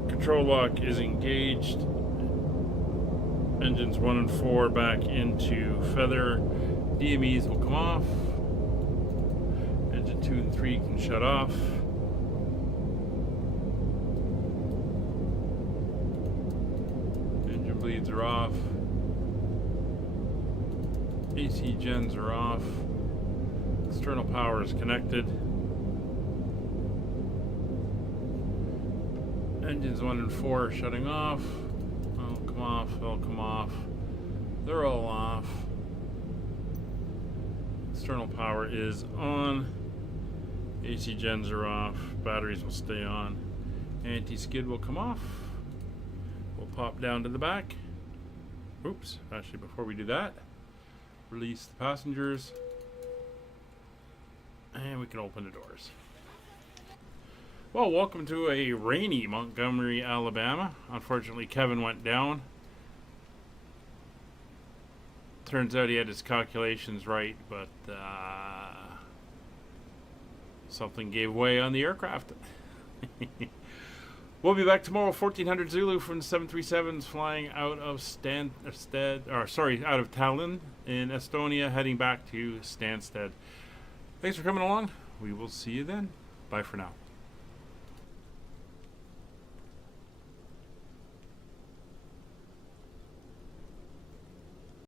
Control lock is engaged. Engines 1 and 4 back into feather. DMEs will come off. Engine 2 and 3 can shut off. Bleeds are off. AC gens are off. External power is connected. Engines 1 and 4 are shutting off. Oh, come off. They'll come off. They're all off. External power is on. AC gens are off. Batteries will stay on. Anti-skid will come off. We'll pop down to the back. Oops. Actually, before we do that, release the passengers. And we can open the doors. Well, welcome to a rainy Montgomery, Alabama. Unfortunately, Kevin went down. Turns out he had his calculations right, but something gave way on the aircraft. We'll be back tomorrow, 1400 Zulu from the 737s flying out of out of Tallinn in Estonia, heading back to Stansted. Thanks for coming along. We will see you then. Bye for now.